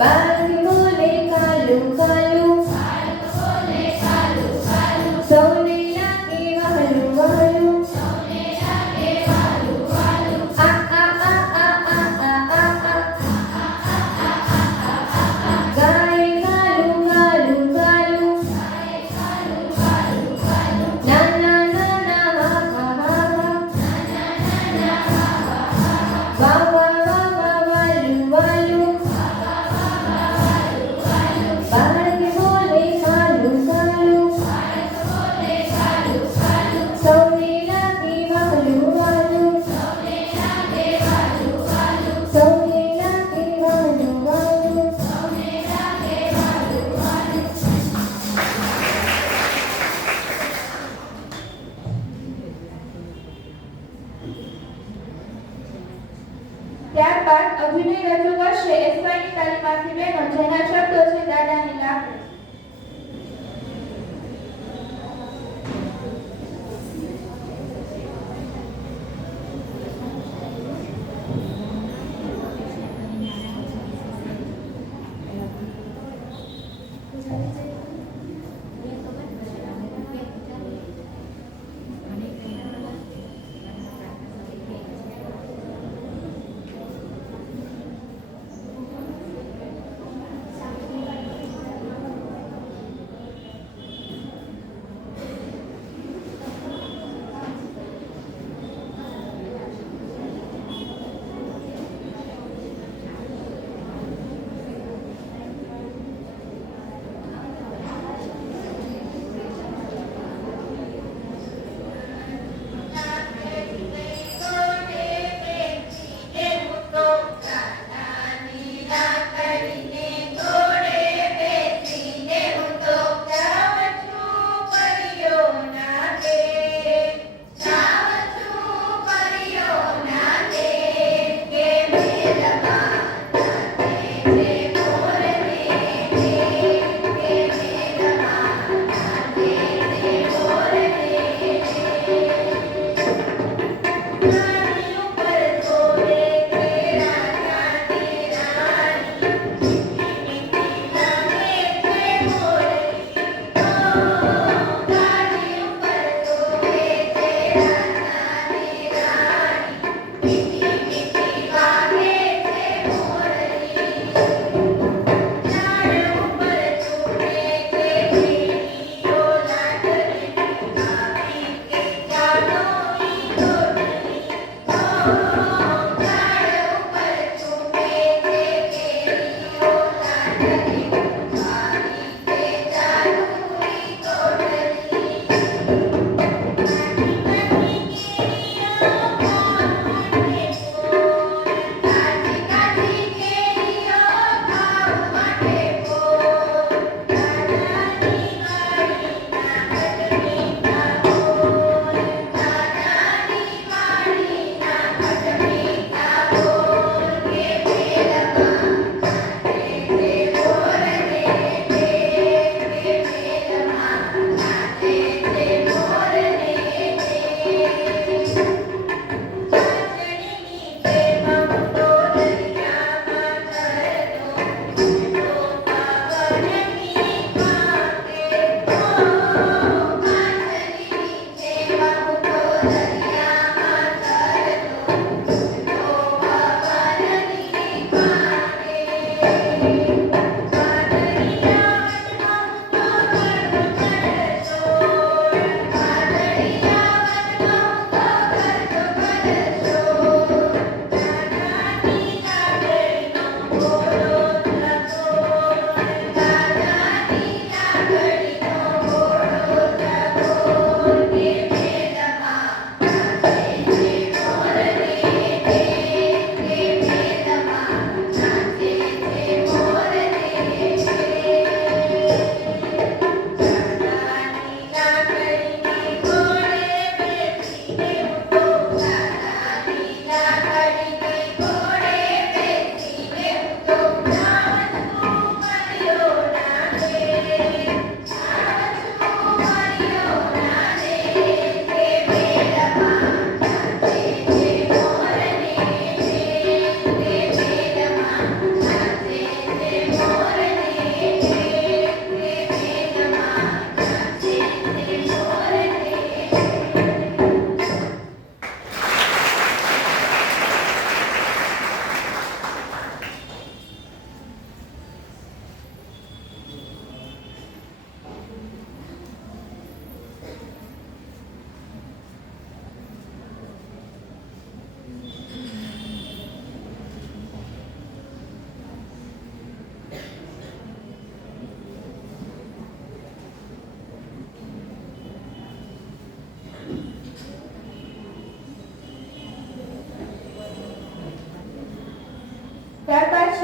બાળક બોલે કાલુ કાલુ, સૌને લાગે વહાલું વહાલું. આ આ આ આ આ આ આ આ, ગાય કાલુ કાલુ કાલુ, નાના નાના હા હા હા હા, વાહ વાહ વાહ વાહ વાલું વાલું. બાળક બોલે કાલુ કાલુ, સૌને લાગે વહાલું વહાલું. સૌને લાગે વહાલું વહાલું. ત્યારબાદ અભિનય રજૂ કરશે એસવાયની તાલીમાર્થી બહેનો, જેના શબ્દો છે દાદાની લાકડી.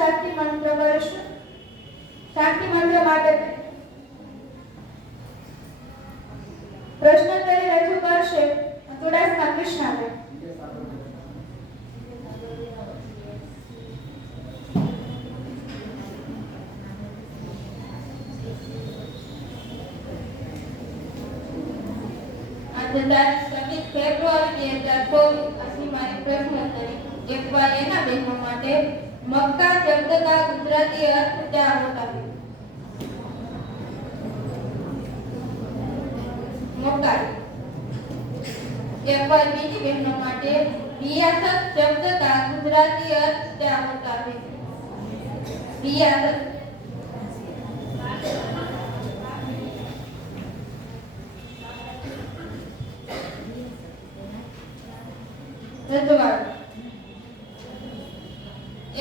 શાંતિ મંત્ર કરીશું. શાંતિ મંત્ર માટે પ્રશ્નોત્તરી રજૂ કરશે ચુડાસમા કૃષ્ણાબેન. આજે તારીખ 26 ફેબ્રુઆરી 2024 આજની મારી પ્રશ્નોત્તરી. એકવાર એના બહેનો માટે મક્કા શબ્દ का गुजराती अर्थ क्या होता है? मक्का. एक बार बीजी बहनों માટે रियासत शब्द का गुजराती अर्थ क्या होता है? रियासत. રજવાડું.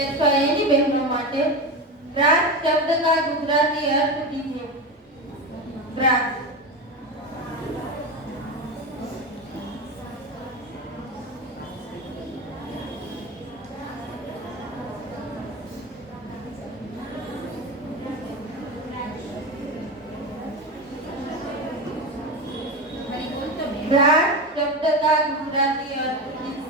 एक એની બહેનો માટે રાજ શબ્દ का गुजराती अर्थ दीजिए. राज. राज शब्द का गुजराती अर्थ दीजिए.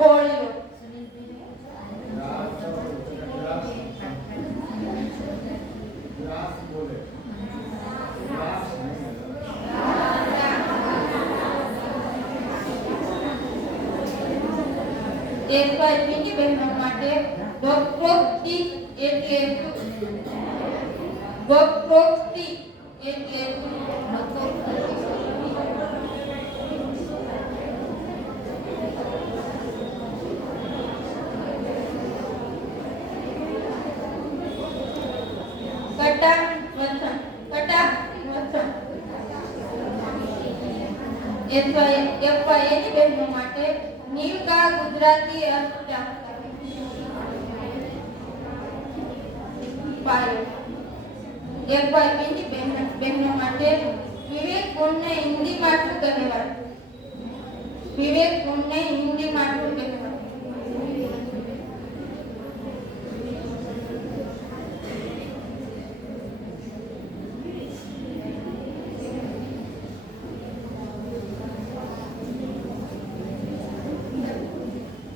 કોળિયો. એક વાર બીજી બહેનો માટે વક્રોક્તિ એટલે વક્રોક્તિ એટલે કટા વચન. કટા વચન. એક વાર એની બહેનો માટે नील का गुजराती अर्थ क्या होता है? पायल. एक बार बीजी बहनों માટે વિવેક ગુણને હિન્દીમાં શું કહેવાય? વિવેક ગુણને હિન્દીમાં શું કહેવાય?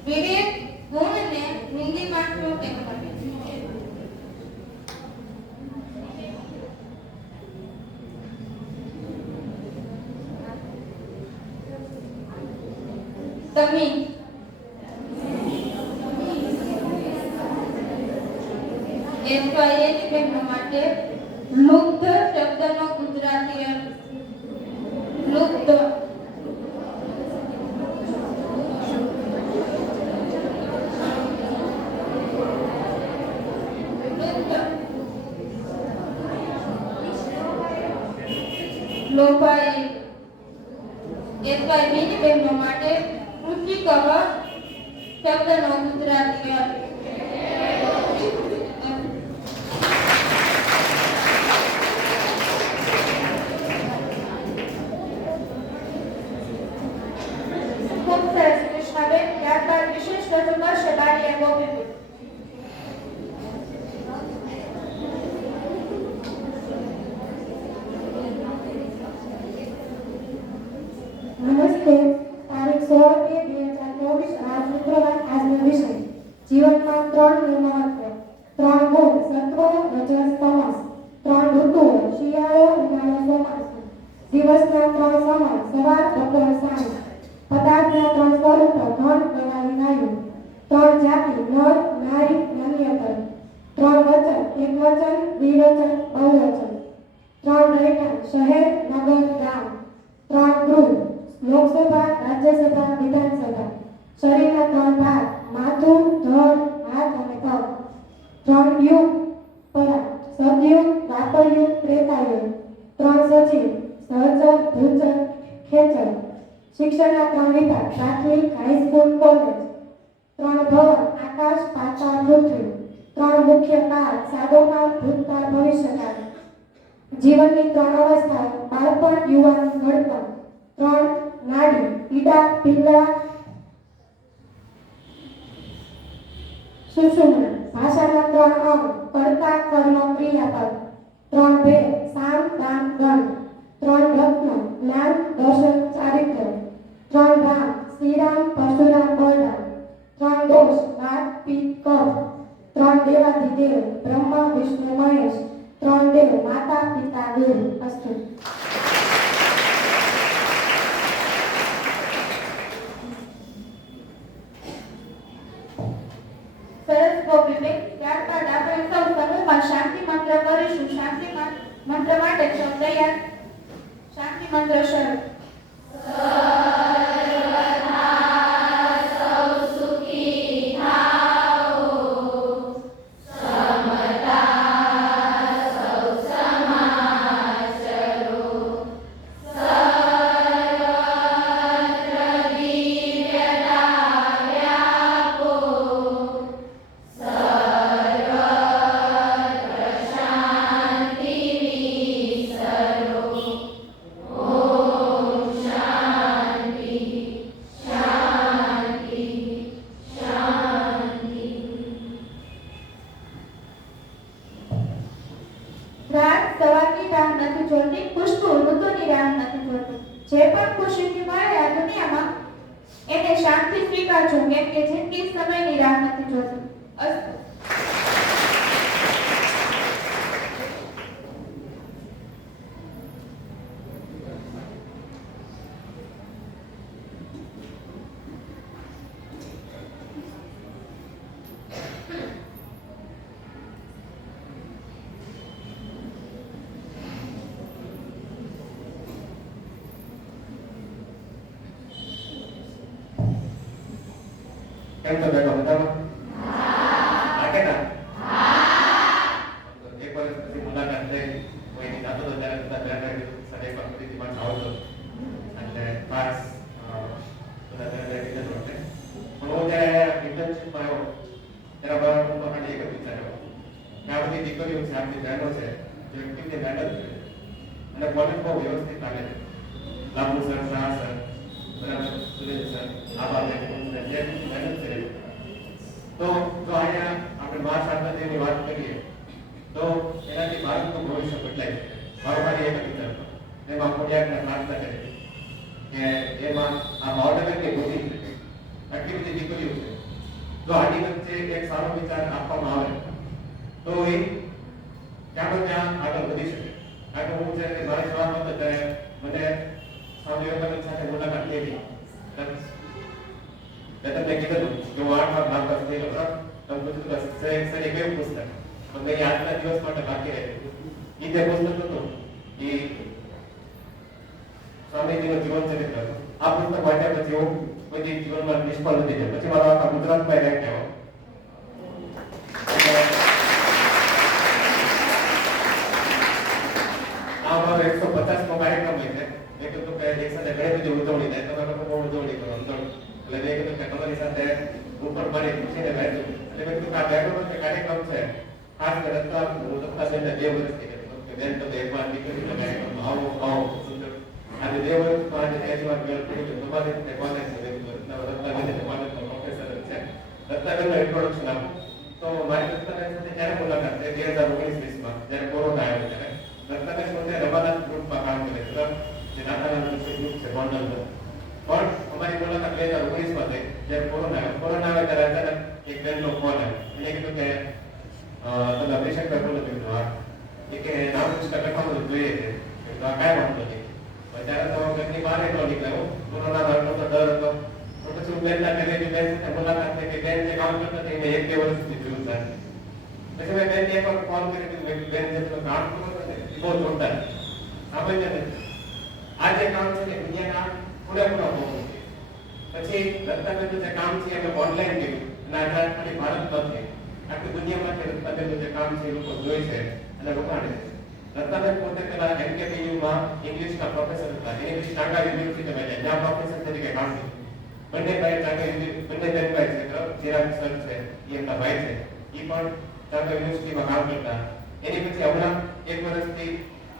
વિવેક ગુણને હિન્દીમાં શું કહેવાય? તમીઝ. એની બહેનો માટે લુપ્ત શબ્દનો ગુજરાતી અર્થ. લુપ્ત. લોભાઈ. એક વાર બીજી બહેનો માટે કૃષિ કવચ શબ્દનો ગુજરાતી અર્થ. ખૂબ સરસ કૃષ્ણાબેન. ત્યારબાદ વિશેષ રજૂ કરશે બારીયા ગોપીબેન. નમસ્તે. તારીખ 16/2/2024 આજ શુક્રવાર. આજનો વિષય જીવનમાં 3 નું મહત્વ. 3 ગુણ સત્વ રજસ તમસ. 3 ઋતુઓ શિયાળો ઉનાળો ચોમાસું. દિવસના 3 સમય સવાર બપોર સાંજ. પદાર્થના 3 સ્વરૂપો ઘન પ્રવાહી વાયુ. 3 જાતિ નર નારી નન્યતર. 3 વચન એક વચન દ્વિવચન બહુવચન. 3 રહેઠાણ શહેર નગર ગામ. 3 ગૃહ લોકસભા રાજ્યસભા વિધાનસભા. શરીરના 3 ભાગ માથું ધડ હાથ અને પગ. 3 યુગ પરાગ સતયુગ દ્વાપરયુગ ત્રેતાયુગ. 3 સજીવ સહચર ભૂચર ખેચર. શિક્ષણના 3 વિભાગ પ્રાથમિક હાઈસ્કૂલ કોલેજ. 3 ભવન આકાશ પાતાળ પૃથ્વી. 3 ત્રણ મુખ્ય કાળ: સાદો કાળ, ભૂતકાળ, ભવિષ્યકાળ. જીવનની ત્રણ અવસ્થાઓ: બાળપણ, યુવાન, ઘડપણ. ત્રણ નાડી: પીડા, પિંગળા, સુષુમ્ના. ભાષાના ત્રણ અંગ: કર્તા, કર્મ, ક્રિયાપદ. ત્રણ ભેદ: સામ, દાન, દંડ. ત્રણ રત્નો: જ્ઞાન, દર્શન, ચારિત્ર્ય. ત્રણ રામ: શ્રીરામ, પરશુરામ, બલરામ. ત્રણ દોષ: વાત, પિત્ત, કફ. ત્રણ દેવાધિદેવ: બ્રહ્મા, વિષ્ણુ, મહેશ. ત્રણ દેવ: માતા, પિતા, ગુરુ. અસ્તુ. સરસ ગોપીબેન, ત્યારબાદ આપણે સૌ સમૂહમાં શાંતિ મંત્ર કરીશું. શાંતિ મંત્ર માટે સૌ તૈયાર? શાંતિ મંત્ર શરૂ. રાત સવારની રાહ નથી જોતી, પુષ્પ ઋતુની રાહ નથી જોતી. જે પણ ખુશીથી મળે આ દુનિયામાં એને શાંતિ સ્વીકારજો, કેમ કે જિંદગી સમયની રાહ નથી જોતી. અસ્તુ. કેમ છો બેટા, મજામાં? હા કે ના? તો એક વર્ષ પછી મુલાકાત થઈ, કોઈની જાતો તો ત્યારે બધા ધ્યાન રાખ્યું, સર એક વાર ફરીથી પાછા આવજો એટલે ખાસ બધા ધ્યાન રાખી જજો. પણ હું જ્યારે ઇન્ટર્નશીપમાં આવ્યો ત્યારે મારા મનમાં ખાલી એક જ વિચાર આવ્યો કે આ બધી દીકરીઓ છે, આપણી બહેનો છે, જે એક્ટિવલી મહેનત કરે અને કોલેજ બહુ વ્યવસ્થિત લાગે છે. લાંબુ સર, શાહ સર, બરાબર, સુરેશ સર, આભાર જે મહેનત કરે. તો જો અહીંયા આપણે મા શારદાદેવીની વાત કરીએ તો એનાથી ભારતનું ભવિષ્ય બદલાય છે. મારો ખાલી એક જ વિચાર હતો, એમાં ખોડિયારને પ્રાર્થના કરી કે એમાં આ ભાવનગરની બુદ્ધિ છે, આટલી બધી દીકરીઓ છે, જો આની વચ્ચે એક સારો વિચાર આપવામાં આવે તો એ ત્યાં ત્યાં આગળ વધી શકે. કારણ કે હું જ્યારે મારા જવાબ હતો ત્યારે મને સ્વામી વિવેકાનંદ સાથે મુલાકાત થઈ હતી. મેં તમને કીધું કે હું 8 વાર નામ પાસ થયેલો, બરાબર? તમે પૂછ્યું બસ સર કયું પુસ્તક, પણ મેં આજના દિવસ માટે બાકી રાખ્યું. એ જે પુસ્તક હતું એ સ્વામીજીનું જીવન ચરિત્ર હતું. આ પુસ્તક વાંચ્યા પછી હું કોઈ જીવનમાં નિષ્ફળ નથી થયો. પછી મારો આખા ગુજરાતમાં રેન્ક આવ્યો. આ મારો 150મો કાર્યક્રમ હોય છે. મેં કીધું કે એક સાથે ઘણી બધી ઉજવણી થાય, તમે લોકો બહુ ઉજવણી કરો અંદર. એટલે મેં કીધું કે તમારી સાથે ઉપર મારી ખુશીને વહેંચું. એટલે મેં કીધું કે આ બેકગ્રાઉન્ડ જે કાર્યક્રમ છે, ખાસ કરીને હું દત્તાબેનને 2 વર્ષથી કહેતો કે બેન તમે એકવાર દીકરીના કાર્યક્રમમાં આવો. આજે 2 વર્ષ તો આજે એક વાર મેળ પડી ગયો. તમારી રીતે કોલેજ છે, દત્તાબેન કોલેજનો પ્રોફેસર છે. દત્તાબેનનું ઇન્ટ્રોડક્શન આપું તો મારી દત્તાબેન સાથે જ્યારે મુલાકાત થઈ 2019-20માં જ્યારે કોરોના આવ્યો ત્યારે દત્તાબેન પોતે રબાનાથ ગ્રુપમાં કામ કરે છે, જે નાતાલાલ ગ્રુપ છે ગોંડલનો. પણ અમારી મુલાકાત 2019માં થઈ જ્યારે કોરોના આવે ત્યારે અચાનક એક બેનનો ફોન આવ્યો. એને કીધું કે તમે અભિષેક બોલો. કીધું હા. એ કે રામકૃષ્ણ કથામાં જોઈએ છે. તો આ કાંઈ વાંધો નહીં. ત્યારે તો ઘરની બહાર ન નીકળ્યો, કોરોનાનો એટલો તો ડર હતો. તો પછી હું બેનના ઘરે બેન સાથે મુલાકાત થઈ કે બેન જે કામ કરતા હતા એને 1-2 વર્ષ સુધી જોયું થાય. પછી મેં બેનને એક વાર ફોન કરી દીધું, બેન જે તમે કામ કરો છો ને એ બહુ જોરદાર સામાન્ય નથી. આ જે કામ છે ને દુનિયાના પૂરેપૂરા બહુ છે. પછી દત્તાબેનનું જે કામ છે અમે ઓનલાઈન કર્યું અને આજે ખાલી ભારતમાં નથી, આખી દુનિયામાંથી દત્તાબેનનું જે કામ છે એ લોકો જોઈ છે અને વખાણે છે. દત્તાબેન પોતે પેલા MKPUમાં ઇંગ્લિશના પ્રોફેસર હતા. ઇંગ્લિશ ટાંગા યુનિવર્સિટીમાં જ્યાં પ્રોફેસર તરીકે કામ કર્યું. બંને ભાઈ ટાંગા બંને બેન ભાઈ છે, ચિરાગ સર છે, એ એમના ભાઈ છે. એ પણ ચાલો યુનિવર્સિટીમાં કામ કરતા. એની પછી હમણાં એક વર્ષથી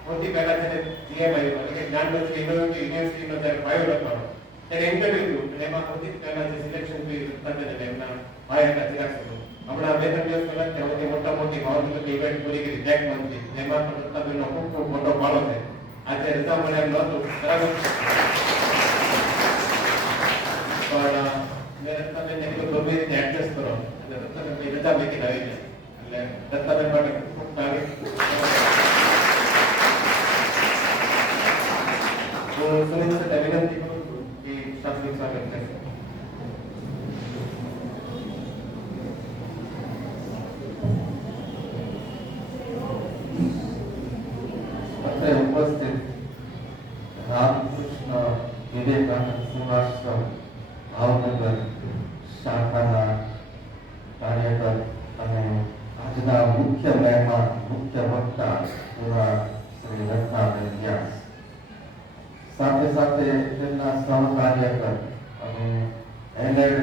સૌથી પહેલા છે જીએમઆઈ એટલે કે જ્ઞાનલક્ષ્મી યુનિવર્સિટીનો જ્યારે બાયો લખવાનો ત્યારે ઇન્ટરવ્યુ થયું અને એમાં સૌથી પહેલા જે સિલેક્શન થયું રત્નાબેન એટલે એમના ભાઈ હતા ચિરાગ સર. હમણાં 2-3 દિવસ પહેલા ત્યાં મોટા મોટી ભાવનગરની ઇવેન્ટ પૂરી કરી ટેક મંથની એમાં પણ રત્નાબેનનો ખૂબ ખૂબ મોટો ફાળો છે. આજે રજા મળે એમ નહોતું બરાબર, પણ મેં રત્નાબેનને કીધું ગમે રીતે એડજસ્ટ કરો અને રત્નાબેન રજા મેકીને આવી ગયા. એટલે રત્નાબેન માટે ખૂબ તારીફ. હું સુનિલ સાથે વિનંતી કરું છું કે શાબ્દિક સ્વાગત કરશે. અત્રે ઉપસ્થિત રામકૃષ્ણ વિવેકાનંદ સેવાશ્રમ ભાવનગર શાખાના કાર્યકર અને આજના મુખ્ય મહેમાન મુખ્ય વક્તા એવા શ્રી રત્નાબેન વ્યાસ, સાથે સાથે તેમના સહકાર્યકર અને એલએડ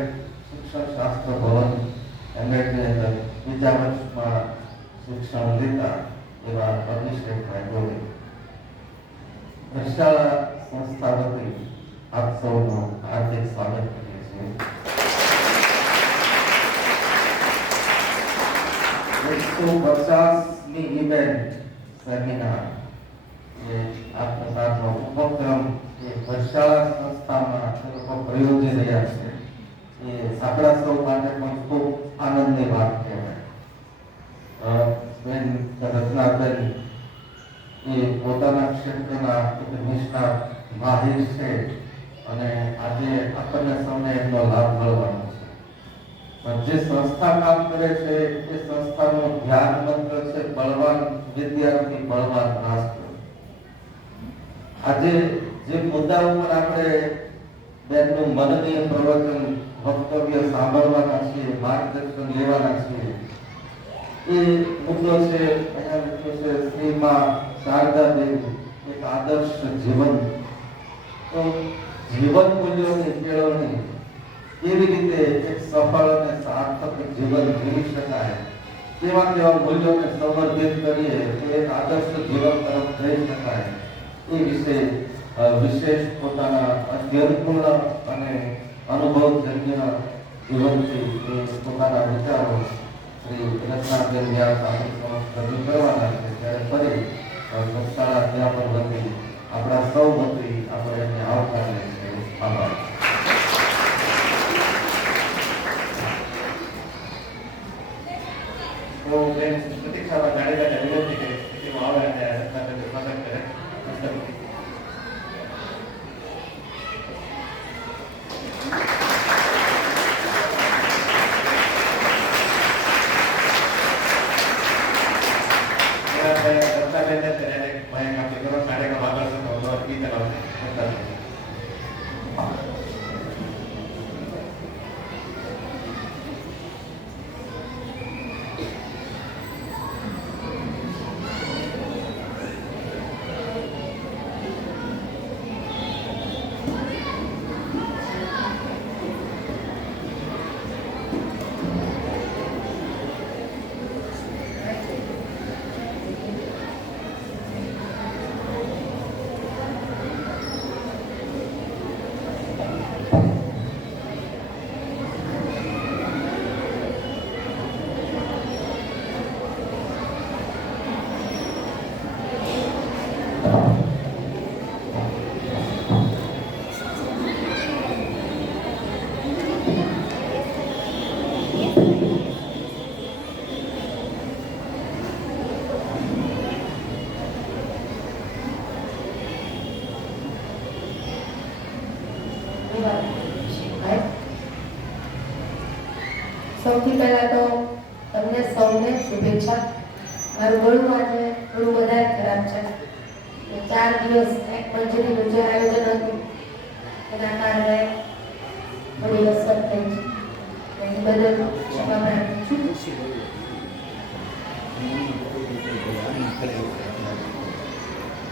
શિક્ષણ શાસ્ત્ર ભવન એમએડની અંદર બીજા વર્ષમાં શિક્ષણ લેતા એવા અભિષેકભાઈ ગોરે, પ્રશાળા સંસ્થા વતી આપ સૌનું હાર્દિક સ્વાગત કરીએ છીએ. 150મી ઇવેન્ટ સેમિનાર એ આત્મસાતનો ઉપક્રમ એ પ્રશાળા સંસ્થામાં એ લોકો પ્રયોજી રહ્યા છે. એ આપણા સૌ માટે પણ ખૂબ આનંદની વાત કહેવાય. બેન રત્નાબેન એ પોતાના ક્ષેત્રના એક નિષ્ણાત માહિર છે અને આજે આપણને સૌને એમનો લાભ મળવાનો છે. પણ જે સંસ્થા કામ કરે છે એ સંસ્થાનું ધ્યાન મંત્ર છે બળવાન વિદ્યાર્થી બળવાન રાષ્ટ્ર. આજે જે મુદ્દા ઉપર આપણે બેનનું મનનીય પ્રવચન વક્તવ્ય સાંભળવાના છીએ, માર્ગદર્શન લેવાના છીએ, એ મુદ્દો છે અહીંયા લખ્યો છે શ્રીમાં શારદા દેવી એક આદર્શ જીવન. તો જીવન મૂલ્યોની કેળવણી કેવી રીતે એક સફળ અને સાર્થક જીવન જીવી શકાય, કેવા કેવા મૂલ્યોને સંવર્ધિત કરીએ કે એક આદર્શ જીવન તરફ જઈ શકાય, એ વિશે વિશેષ પોતાના અધ્યયનપૂર્ણ અને અનુભવજન્ય જીવનથી એ પોતાના વિચારો શ્રી રત્નાબેન વ્યાસ આપણી સમક્ષ રજૂ કરવાના છે. ત્યારે ફરી પ્રશાળા અધ્યાપન વતી આપણા સૌ વતી આપણે એમને આવકારીએ છીએ. આભાર. તો બેન પ્રતીક્ષામાં જાડેજાને વિનંતી કરીશ કે તેઓ આવે અને રત્નાબેનનું સ્વાગત કરે. સૌથી પહેલા તો તમને સૌને શુભેચ્છા. મારું ગળું આજે થોડું વધારે ખરાબ છે. 4 દિવસ એક મંજરીનું જે આયોજન હતું એના કારણે થોડી અસર થઈ છે. એની બદલ ક્ષમા પ્રાર્થના છું.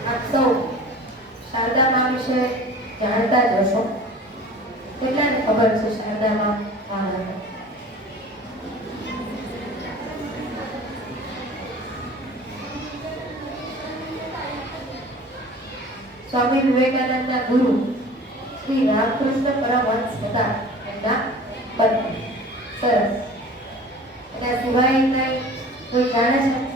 આપ સૌ શારદા મા વિશે જાણતા જ હશો. કેટલાને ખબર છે શારદા મા કોણ હતા? સ્વામી વિવેકાનંદના ગુરુ શ્રી રામકૃષ્ણ પરમહંસ હતા એમના પત્ની. સરસ. એના સિવાય કઈ કોઈ જાણે છે?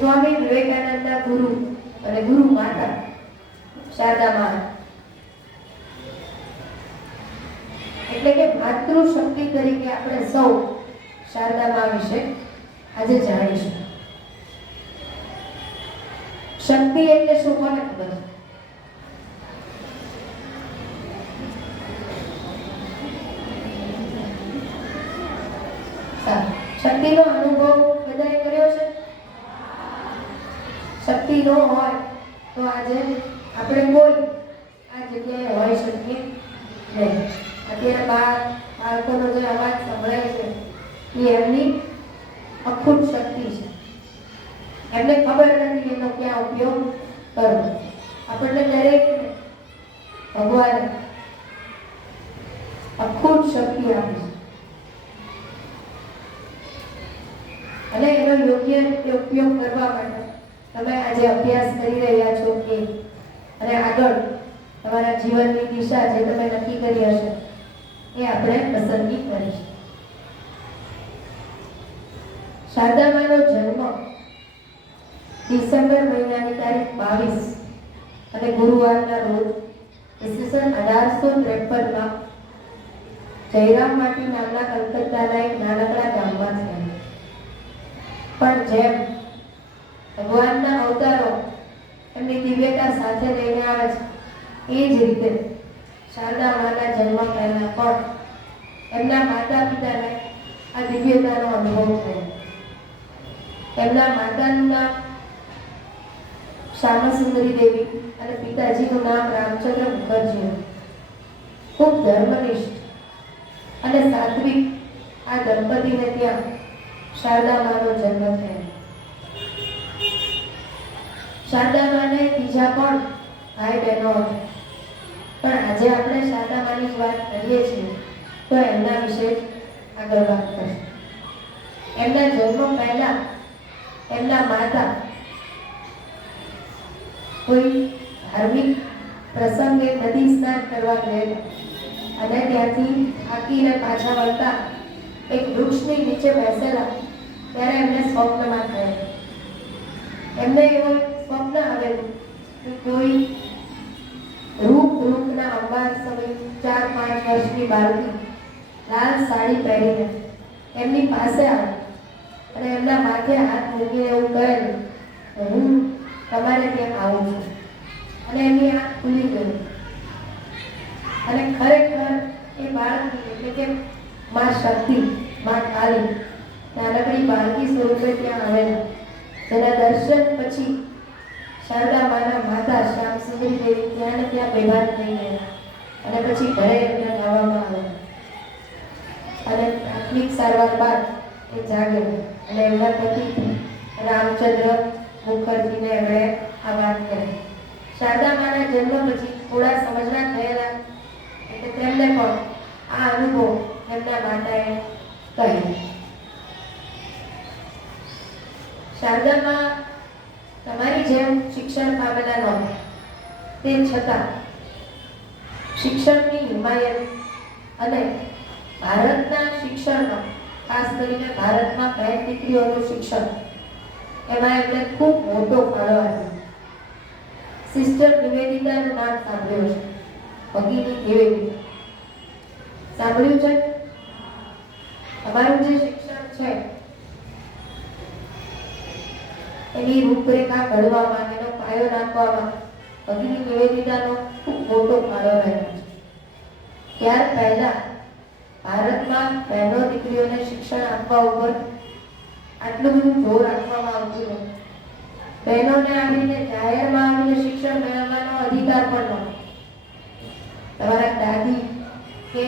સ્વામી વિવેકાનંદના ગુરુ અને ગુરુ માતા શારદામાં, એટલે કે માતૃશક્તિ તરીકે આપણે સૌ શારદામાં વિશે આજે જાણીશું. શક્તિ એટલે શું, કોને ખબર છે? શક્તિનો અનુભવ બધાએ કર્યો છે? શક્તિ ન હોય તો આજે આપણે કોઈ આ જગ્યાએ હોઈ શકીએ નહીં. અત્યારે બાળકોનો જે અવાજ સંભળાય છે એ એમની અખૂટ શક્તિ છે. એમને ખબર નથી એનો ક્યાં ઉપયોગ કરવો. આપણને દરેક ભગવાન અખૂટ શક્તિ આપી છે અને એનો યોગ્ય રીતે ઉપયોગ કરવા માટે તમે આજે અભ્યાસ કરી રહ્યા છો કે અને આગળ તમારા જીવનની દિશા જે તમે નક્કી કરી હશે એ આપણે પસંદગી કરીશું. શારદામાનો જન્મ ડિસેમ્બર મહિનાની તારીખ 22 અને ગુરુવારના રોજ ઈસવીસન 1853માં જયરામવાટી નામના કલકત્તાના એક નાનકડા ગામમાં થયો. પણ જેમ ભગવાનના અવતારો એમની દિવ્યતા સાથે લઈને આવે છે એ જ રીતે શારદા માના જન્મ પહેલા પણ એમના માતા પિતાને આ દિવ્યતાનો અનુભવ થયો. એમના માતાનું નામ શ્યામસુંદરી દેવી અને પિતાજીનું નામ રામચંદ્ર મુખર્જી. ખૂબ ધર્મનિષ્ઠ અને સાત્વિક આ દંપતીને ત્યાં શારદા માનો જન્મ થયો. શારદામાને બીજા પણ ભાઈ બહેનો હતા, પણ આજે આપણે શારદામાની જ વાત કરીએ છીએ તો એમના વિશે આગળ વાત કરીશું. એમના જન્મ પહેલા એમના માતા કોઈ ધાર્મિક પ્રસંગે નદી સ્નાન કરવા ગયેલા અને ત્યાંથી થાકીને પાછા વળતા એક વૃક્ષની નીચે બેસેલા ત્યારે એમને સ્વપ્નમાં થયેલું. એમને એવો સ્વપ્ન આવેલું કે કોઈ રૂપના અંબાર સમય 4-5 વર્ષની બાળકી લાલ સાડી પહેરીને એમની પાસે આવી અને એમના માથે હાથ મૂકીને એવું કહેલું કે હું તમારે ત્યાં આવું છું. અને એમની આંખ ખુલી ગઈ અને ખરેખર એ બાળકી એટલે કે માં શક્તિ, માં કાળી નાનકડી બાળકી સ્વરૂપે ત્યાં આવેલા, જેના દર્શન પછી શારદા માના માતા શ્યામસુંદરી દેવી ત્યાં ને ત્યાં બેભાન થઈ ગયા અને પછી ઘરે એમને લાવવામાં આવ્યા અને પ્રાથમિક સારવાર બાદ એ જાગેલા અને એમના પતિ રામચંદ્ર મુખર્જીને એમણે આ વાત કરી. શારદા માના જન્મ પછી થોડા સમજણા થયેલા એટલે તેમને પણ આ અનુભવ એમના માતાએ કહ્યું. શારદામાં તમારી જેમ શિક્ષણ પામેલા નહોતા, તે છતાં શિક્ષણની હિમાયત અને ભારતના શિક્ષણમાં, ખાસ કરીને ભારતમાં બહેન દીકરીઓનું શિક્ષણ, એમાં એમણે ખૂબ મોટો ફાળો આપ્યો. સિસ્ટર નિવેદિતાનું નામ સાંભળ્યું છે, ભગિની નિવેદિતા સાંભળ્યું છે? તમારું જે શિક્ષણ છે એની રૂપરેખા ઘડવામાં, એનો પાયો નાખવામાં ભગિની નિવેદિતાનો ખૂબ મોટો ફાળો રહ્યો છે. ત્યાર પહેલા ભારતમાં બહેનો દીકરીઓને શિક્ષણ આપવા ઉપર આટલું બધું જોર આપવામાં આવતું નહોતું. બહેનોને આવીને જાહેરમાં આવીને શિક્ષણ મેળવવાનો અધિકાર પણ નહોતો. તમારા દાદી કે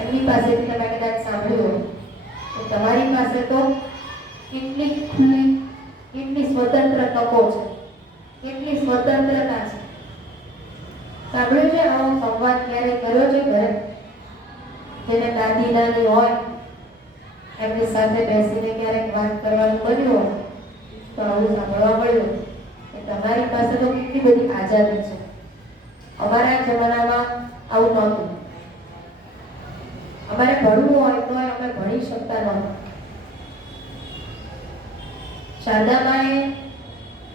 એમની પાસેથી તમે ભદ્રતા છે. સાંભળ્યું છે આવો સંવાદ ક્યારે કર્યો છે ઘરે? જેને દાદી નાની હોય એમની સાથે બેસીને ક્યારેક વાત કરવાનું બન્યું હોય તો આવું સાંભળવા મળ્યું કે તમારી પાસે તો કેટલી બધી આઝાદી છે. અમારા જમાનામાં આવું નહોતું. અમારે ભણવું હોય તો અમે ભણી શકતા નહોતા. શારદામાએ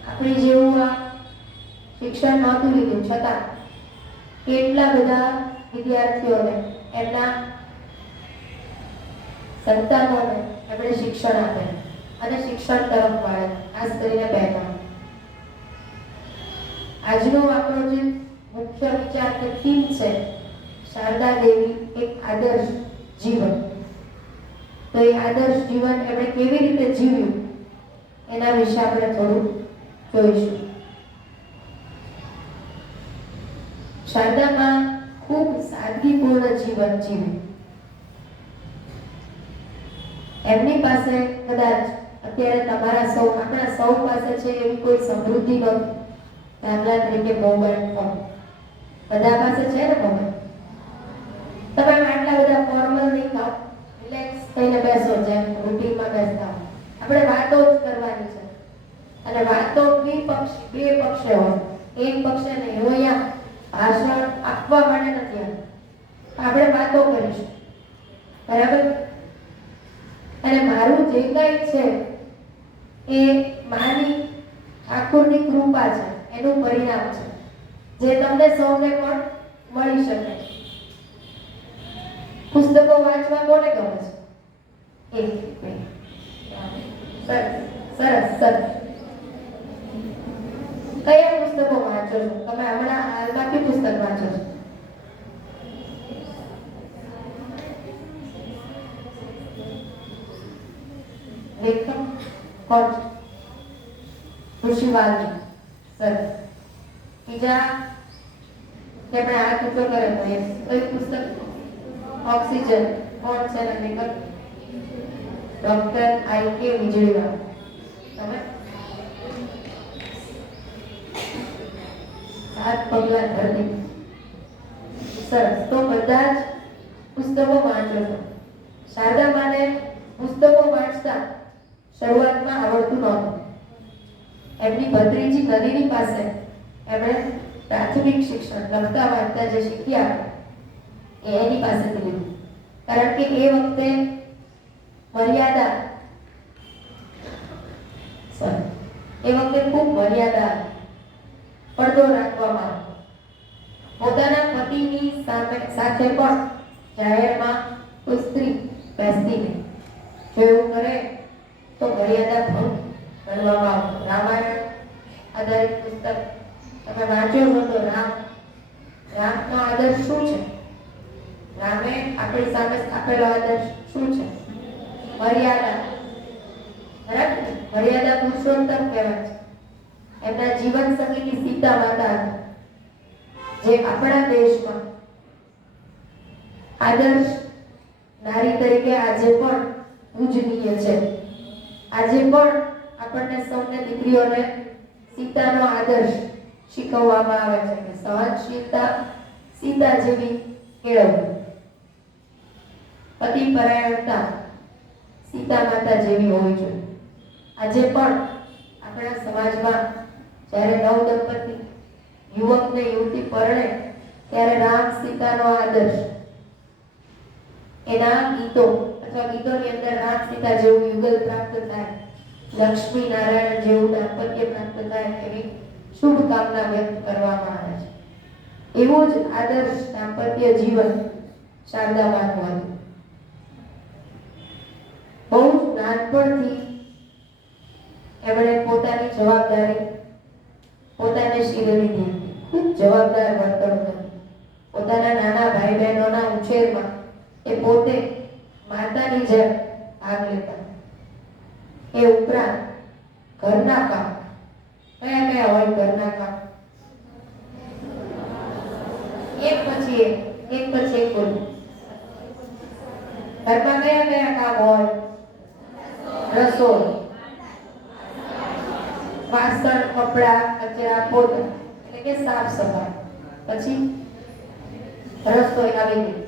આપણી જેવું આ શિક્ષણ નહોતું લીધું છતાં કેટલા બધા વિદ્યાર્થીઓને એમના સંતાનોને એમણે શિક્ષણ આપે અને શિક્ષણ તરફ વાળે, ખાસ કરીને બહેનો. આજનો આપણો જે મુખ્ય વિચાર કે થીમ છે શારદા દેવી એક આદર્શ જીવન. તો એ આદર્શ જીવન એમણે કેવી રીતે જીવ્યું એના વિશે આપણે થોડું જોઈશું. શારદામાં ખૂબ સાદગીપૂર્ણ જીવન જીવ્યું. એમની પાસે કદાચ અત્યારે તમારા સૌ આપણા સૌ પાસે છે એવી કોઈ સમૃદ્ધિ નથી. દાખલા તરીકે મોબાઈલ ફોન, બધા પાસે છે ને મોબાઈલ. તમે આટલા બધા ફોર્મલ નહીં થાવ, રિલેક્સ થઈને બેસો જેમ રૂટીનમાં બેસતા. આપણે વાતો જ કરવાની છે અને વાતો બે પક્ષે હોય, એક પક્ષે નહીં. હું અહીંયા ભાષણ આપવા માટે નથી આવ્યો, આપણે વાતો કરીશું, બરાબર? અને મારું જે કંઈ છે એ માની ઠાકોરની કૃપા છે, એનું પરિણામ છે જે તમને સૌને પણ મળી શકે. પુસ્તકો વાંચવા કોને ગમે છે? સરસ સરસ. કયા પુસ્તકો વાંચો છો તમે? હમણાં હાલમાં કયું પુસ્તક વાંચો છો? લેખક કોણ? ઋષિ વાલ્મીકિ. સરસ. બીજા જેમણે હાથ ઊંચો કર્યો તો એ કઈ પુસ્તક? ઓક્સિજન. કોણ છે લેખક? Doctor I.K. વીજળીવાળા. તમે? 7 પગલા ધરતી. સરસ. તો બધા જ પુસ્તકો વાંચો છો. શારદામાને પુસ્તકો વાંચતા શરૂઆતમાં આવડતું નહોતું. એમની ભત્રીજી નદીની પાસે એમણે પ્રાથમિક શિક્ષણ લખતા વાંચતા જે શીખ્યા એ એની પાસેથી લીધું. કારણ કે એ વખતે મર્યાદા ખૂબ મર્યાદા પડદો રાખવામાં આવતો. પોતાના પતિની સાથે પણ જાહેરમાં કોઈ સ્ત્રી બેસતી નહીં. જો એવું કરે તો મર્યાદા ભંગ ગણવામાં આવતો. રામાયણ આધારિત પુસ્તક તમે વાંચ્યો છો તો રામનો આદર્શ શું છે? રામે આપણી સામે સ્થાપેલો આદર્શ શું છે? મર્યાદા. બરાબર? મર્યાદા પુરુષોત્તમ કહેવાય છે. એમના જીવન સખીની સીતા માતા જે આપણા દેશમાં આદર્શ નારી તરીકે આજે પણ પૂજનીય છે. આજે પણ આપણને સૌને દીકરીઓને સીતાનો આદર્શ શીખવવામાં આવે છે કે સહનશીલતા સીતા જેવી કેળવવી, પતિ પરાયણતા સીતા માતા જેવી હોવી જોઈએ. આજે પણ આપણા સમાજમાં જ્યારે નવ દંપતી યુવક ને યુવતી પરણે ત્યારે રામ સીતાનો આદર્શ એના ગીતો અથવા ગીતોની અંદર રામ સીતા જેવું યુગલ પ્રાપ્ત થાય, લક્ષ્મી નારાયણ જેવું દાંપત્ય પ્રાપ્ત થાય એવી શુભકામના વ્યક્ત કરવામાં આવે છે. એવું જ આદર્શ દાંપત્ય જીવન શારદામાનું હતું. બહુ જ નાનપણથી એમણે પોતાની જવાબદારી પોતાને શીરે લીધી. ખૂબ જવાબદાર વર્તણૂક હતી. પોતાના નાના ભાઈ બહેનોના ઉછેરમાં એ પોતે માતાની જેમ ભાગ લેતા. એ ઉપરાંત ઘરના કામ કયા કયા હોય? ઘરના કામ એક પછી એક બોલું. ઘરમાં કયા કયા કામ હોય? રસોઈ, વાસણ, કપડા, કચરા, પોતા. એટલે એટલે કે સાફ સફાઈ. પછી રસોઈ આવી ગઈ.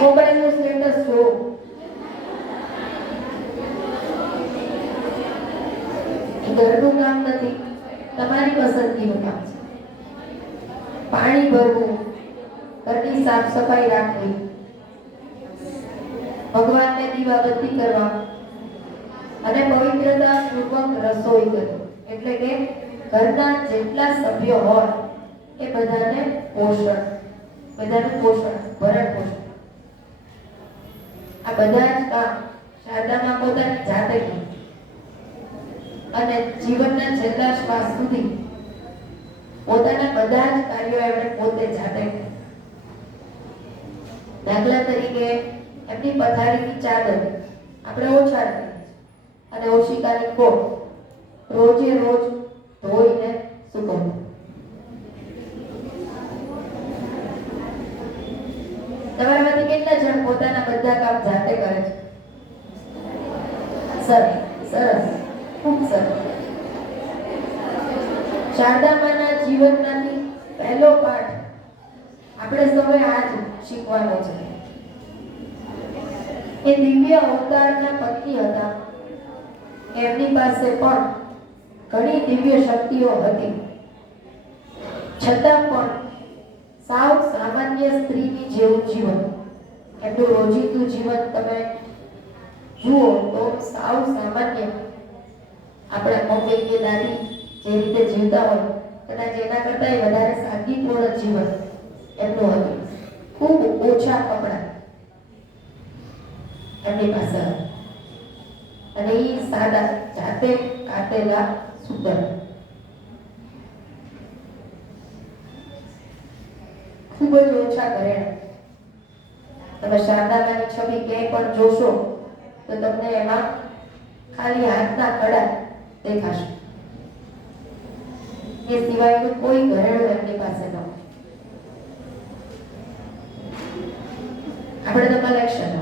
મોબાઈલનું સ્ટેટસ જોવું. ઘરનું કામ નથી, તમારી પસંદગીનું કામ છે. પાણી ભરવું, ઘરની સાફ સફાઈ રાખવી, ભગવાનને દીવાબત્તી કરવા અને પવિત્રતા પૂર્વક રસોઈ કરવી. એટલે કે ઘરના જેટલા સભ્યો હોય એ બધાનું પોષણ, ભરણ પોષણ. આ બધા જ કામ શારદામાં પોતાની જાતે કરી અને જીવનના છેલ્લા શ્વાસ સુધી પોતાના બધા જ કાર્યો એમણે પોતે જાતે કર્યા. દાખલા તરીકે એમની પથારીની ચાદર આપણે ઓછાડીએ અને ઓશિકાની કોટ રોજે રોજ ધોઈને સૂકવવું. તમારામાંથી કેટલા જણ પોતાના બધા કામ જાતે કરે છે? સરસ, સરસ, ખૂબ સરસ. શારદામાના જીવનમાંથી પહેલો પાઠ આપણે સૌએ આજ શીખવાનો છે. એ દિવ્ય અવતારના પત્ની હતા. એમની પાસે પણ ઘણી દિવ્ય શક્તિઓ હતી. છતાં પણ સાવ સામાન્ય સ્ત્રીની જેવું જીવન, એમનું રોજિંદુ જીવન તમે જુઓ તો સાવ સામાન્ય આપણા મમ્મી કે દાદી જે રીતે જીવતા હોય કદાચ એના કરતાં વધારે સાદગીપૂર્ણ જીવન એમનું હતું. ખૂબ ઓછા કપડાં એમની પાસે હતા અને એ સાદા જાતે કાટેલા સૂતર. ખૂબ જ ઓછા ઘરેણા. તમે શારદામાની છબી ક્યાંય પણ જોશો તો તમને એમાં ખાલી હાથના કડા દેખાશે. એ સિવાયનું કોઈ ઘરેણું એમની પાસે ન આપણે તો કલેક્શન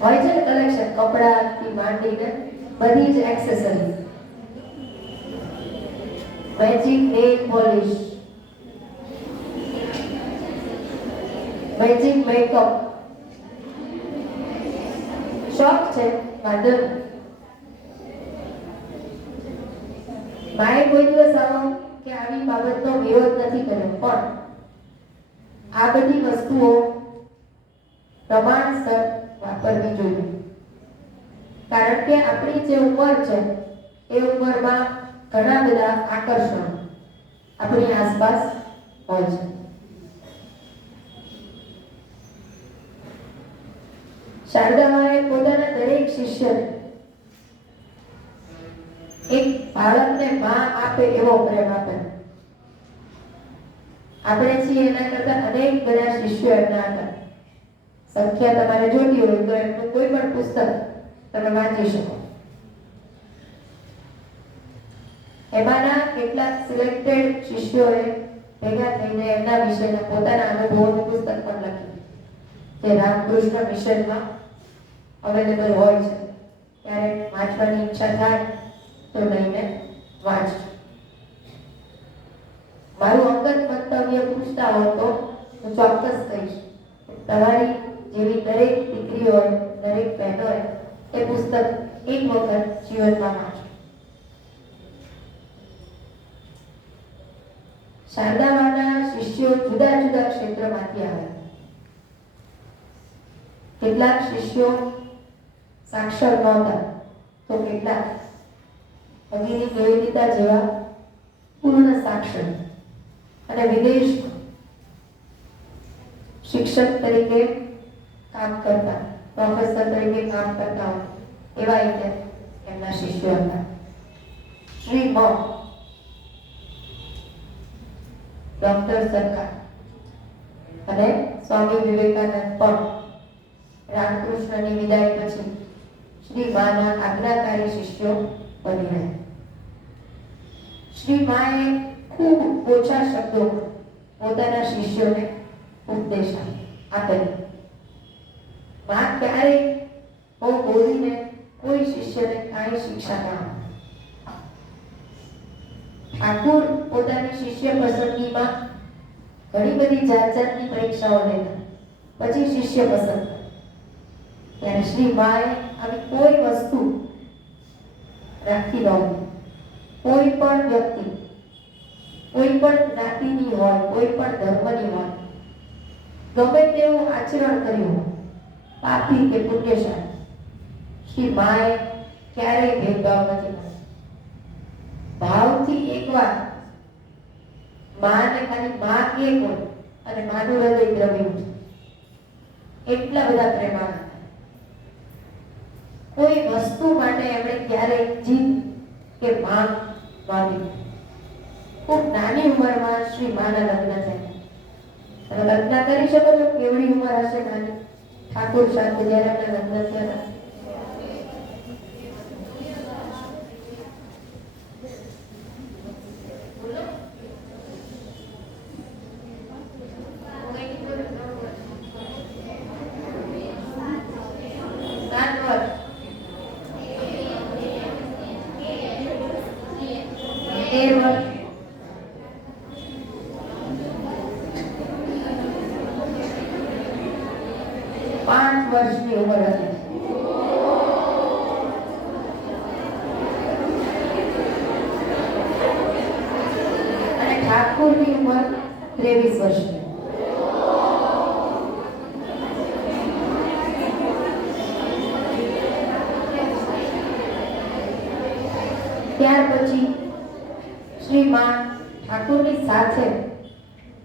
હોય છે ને, કલેક્શન કપડાથી માંડીને બધી જ accessories, matching nail polish, matching makeup. શોખ છે વાંધો. માએ કોઈ દિવસ આવો કે આવી બાબતનો વિરોધ નથી કર્યો, પણ આ બધી વસ્તુઓ પ્રમાણસર વાપરવી જોઈએ. કારણ કે આપણી જે ઉંમર છે એ ઉંમરમાં ઘણા બધા આકર્ષણો આપણી આસપાસ હોય છે. શારદામાએ પોતાના દરેક શિષ્યને એક બાળકને માં આપે એવો પ્રેમ આપે. આપણે છીએ એના કરતા અનેક બધા શિષ્યો એમના હતા. સંખ્યા તમારે જોતી હોય તો એમનું કોઈ પણ પુસ્તક તમે વાંચી શકો. એમાંના કેટલાક સિલેક્ટેડ શિષ્યોએ ભેગા થઈને એમના વિશેના પોતાના અનુભવોનું પુસ્તક પણ લખ્યું, જે રામકૃષ્ણ મિશનમાં અવેલેબલ હોય છે. ત્યારે વાંચવાની ઈચ્છા થાય તો લઈને વાંચજો. મારું અંગત મંતવ્ય પૂછતા હોય તો હું ચોક્કસ કહીશ, તમારી જેવી દરેક દીકરી હોય, દરેક બહેનો હોય એ પુસ્તક એક વખત જીવનમાં વાંચો. શારદામાના શિષ્યો જુદા જુદા ક્ષેત્રમાંથી આવ્યા. કેટલાક શિષ્યો સાક્ષર નહોતા તો કેટલાક ભગિની નિવેદિતા જેવા પૂર્ણ સાક્ષર અને વિદેશમાં શિક્ષક તરીકે કામ કરતા, પ્રોફેસર તરીકે કામ કરતા હોય એવા એમના શિષ્યો હતા. શ્રી મ ડોક્ટર સરકાર અને સ્વામી વિવેકાનંદ પણ રામકૃષ્ણની વિદાય પછી શ્રી માના આજ્ઞાકારી શિષ્યો બની રહ્યા. શ્રી માએ ખૂબ ઓછા શબ્દોમાં પોતાના શિષ્યોને ઉપદેશ આપેલો. માં ક્યારેય બહુ બોલીને કોઈ શિષ્યને કાંઈ શિક્ષા ના આપે. ઠાકુર પોતાની શિષ્ય પસંદગીમાં ઘણી બધી જાતની પરીક્ષાઓ લેતા પછી શિષ્ય પસંદ કરે. ત્યારે શ્રી માએ આવી કોઈ વસ્તુ રાખી નહોતી. કોઈ પણ વ્યક્તિ, કોઈ પણ જ્ઞાતિની હોય, કોઈ પણ ધર્મની હોય, ગમે તેવું આચરણ કર્યું, પાપી કે પુણ્યશાળી, શ્રી માએ ક્યારેય ભેદભાવ નથી કર્યો. ભાવથી એકવાર માને ખાલી માં કે કોઈ અને માનું હૃદય દ્રવ્યું છે. એટલા બધા પ્રેમાળ હતા. કોઈ વસ્તુ માટે એમણે ક્યારેય જીદ કે માંગ નહોતી. ખૂબ નાની ઉંમરમાં શ્રી માના લગ્ન થયા. તમે કલ્પના કરી શકો છો કેવડી ઉંમર હશે નાની ઠાકુર સાથે જ્યારે એમના લગ્ન થયા હતા? વર્ષની ઉંમર હતી. અને ઠાકુરની ઉંમર 23 વર્ષની. ત્યાર પછી શ્રી માં ઠાકુરની સાથે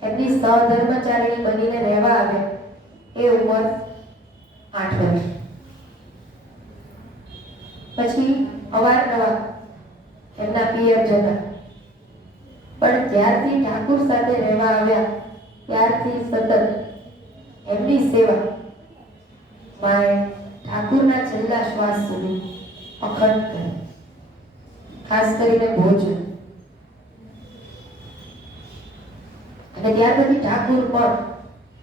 એમની સહધર્મચારીણી બનીને રહેવા આવે એ ઉંમર 8 વર્ષ. પછી અવારનવાર એમના પિયર જતા. પણ જ્યારથી ઠાકુર સાથે રહેવા આવ્યા ત્યારથી સતત એમની સેવા માએ ઠાકુરના છેલ્લા શ્વાસ સુધી અખંડ કરી. ખાસ કરીને ભોજન. અને ત્યાર પછી ઠાકુર પણ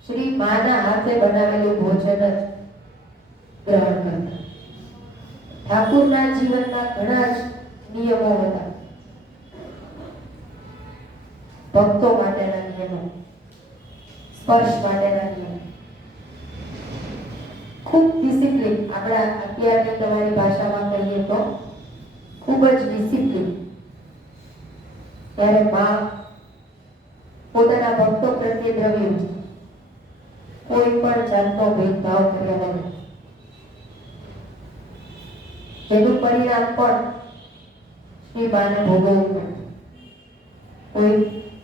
શ્રી માના હાથે બનાવેલું ભોજન જ ગ્રહણ કરતા. ઠાકુરના જીવનમાં ઘણા જ નિયમો હતા. ભક્તો માટેના નિયમો, સ્પર્શ માટેના નિયમો, ખૂબ ડિસિપ્લિન. આપણા અત્યારની તમારી ભાષામાં કહીએ તો ખૂબ જ ડિસિપ્લિન. ત્યારે માં પોતાના ભક્તો પ્રત્યે દ્રવ્ય કોઈ પણ જાતનો ભેદભાવ કર્યા વગર, જેનું પરિણામ પણ શ્રી માને ભોગવવું પડે. કોઈ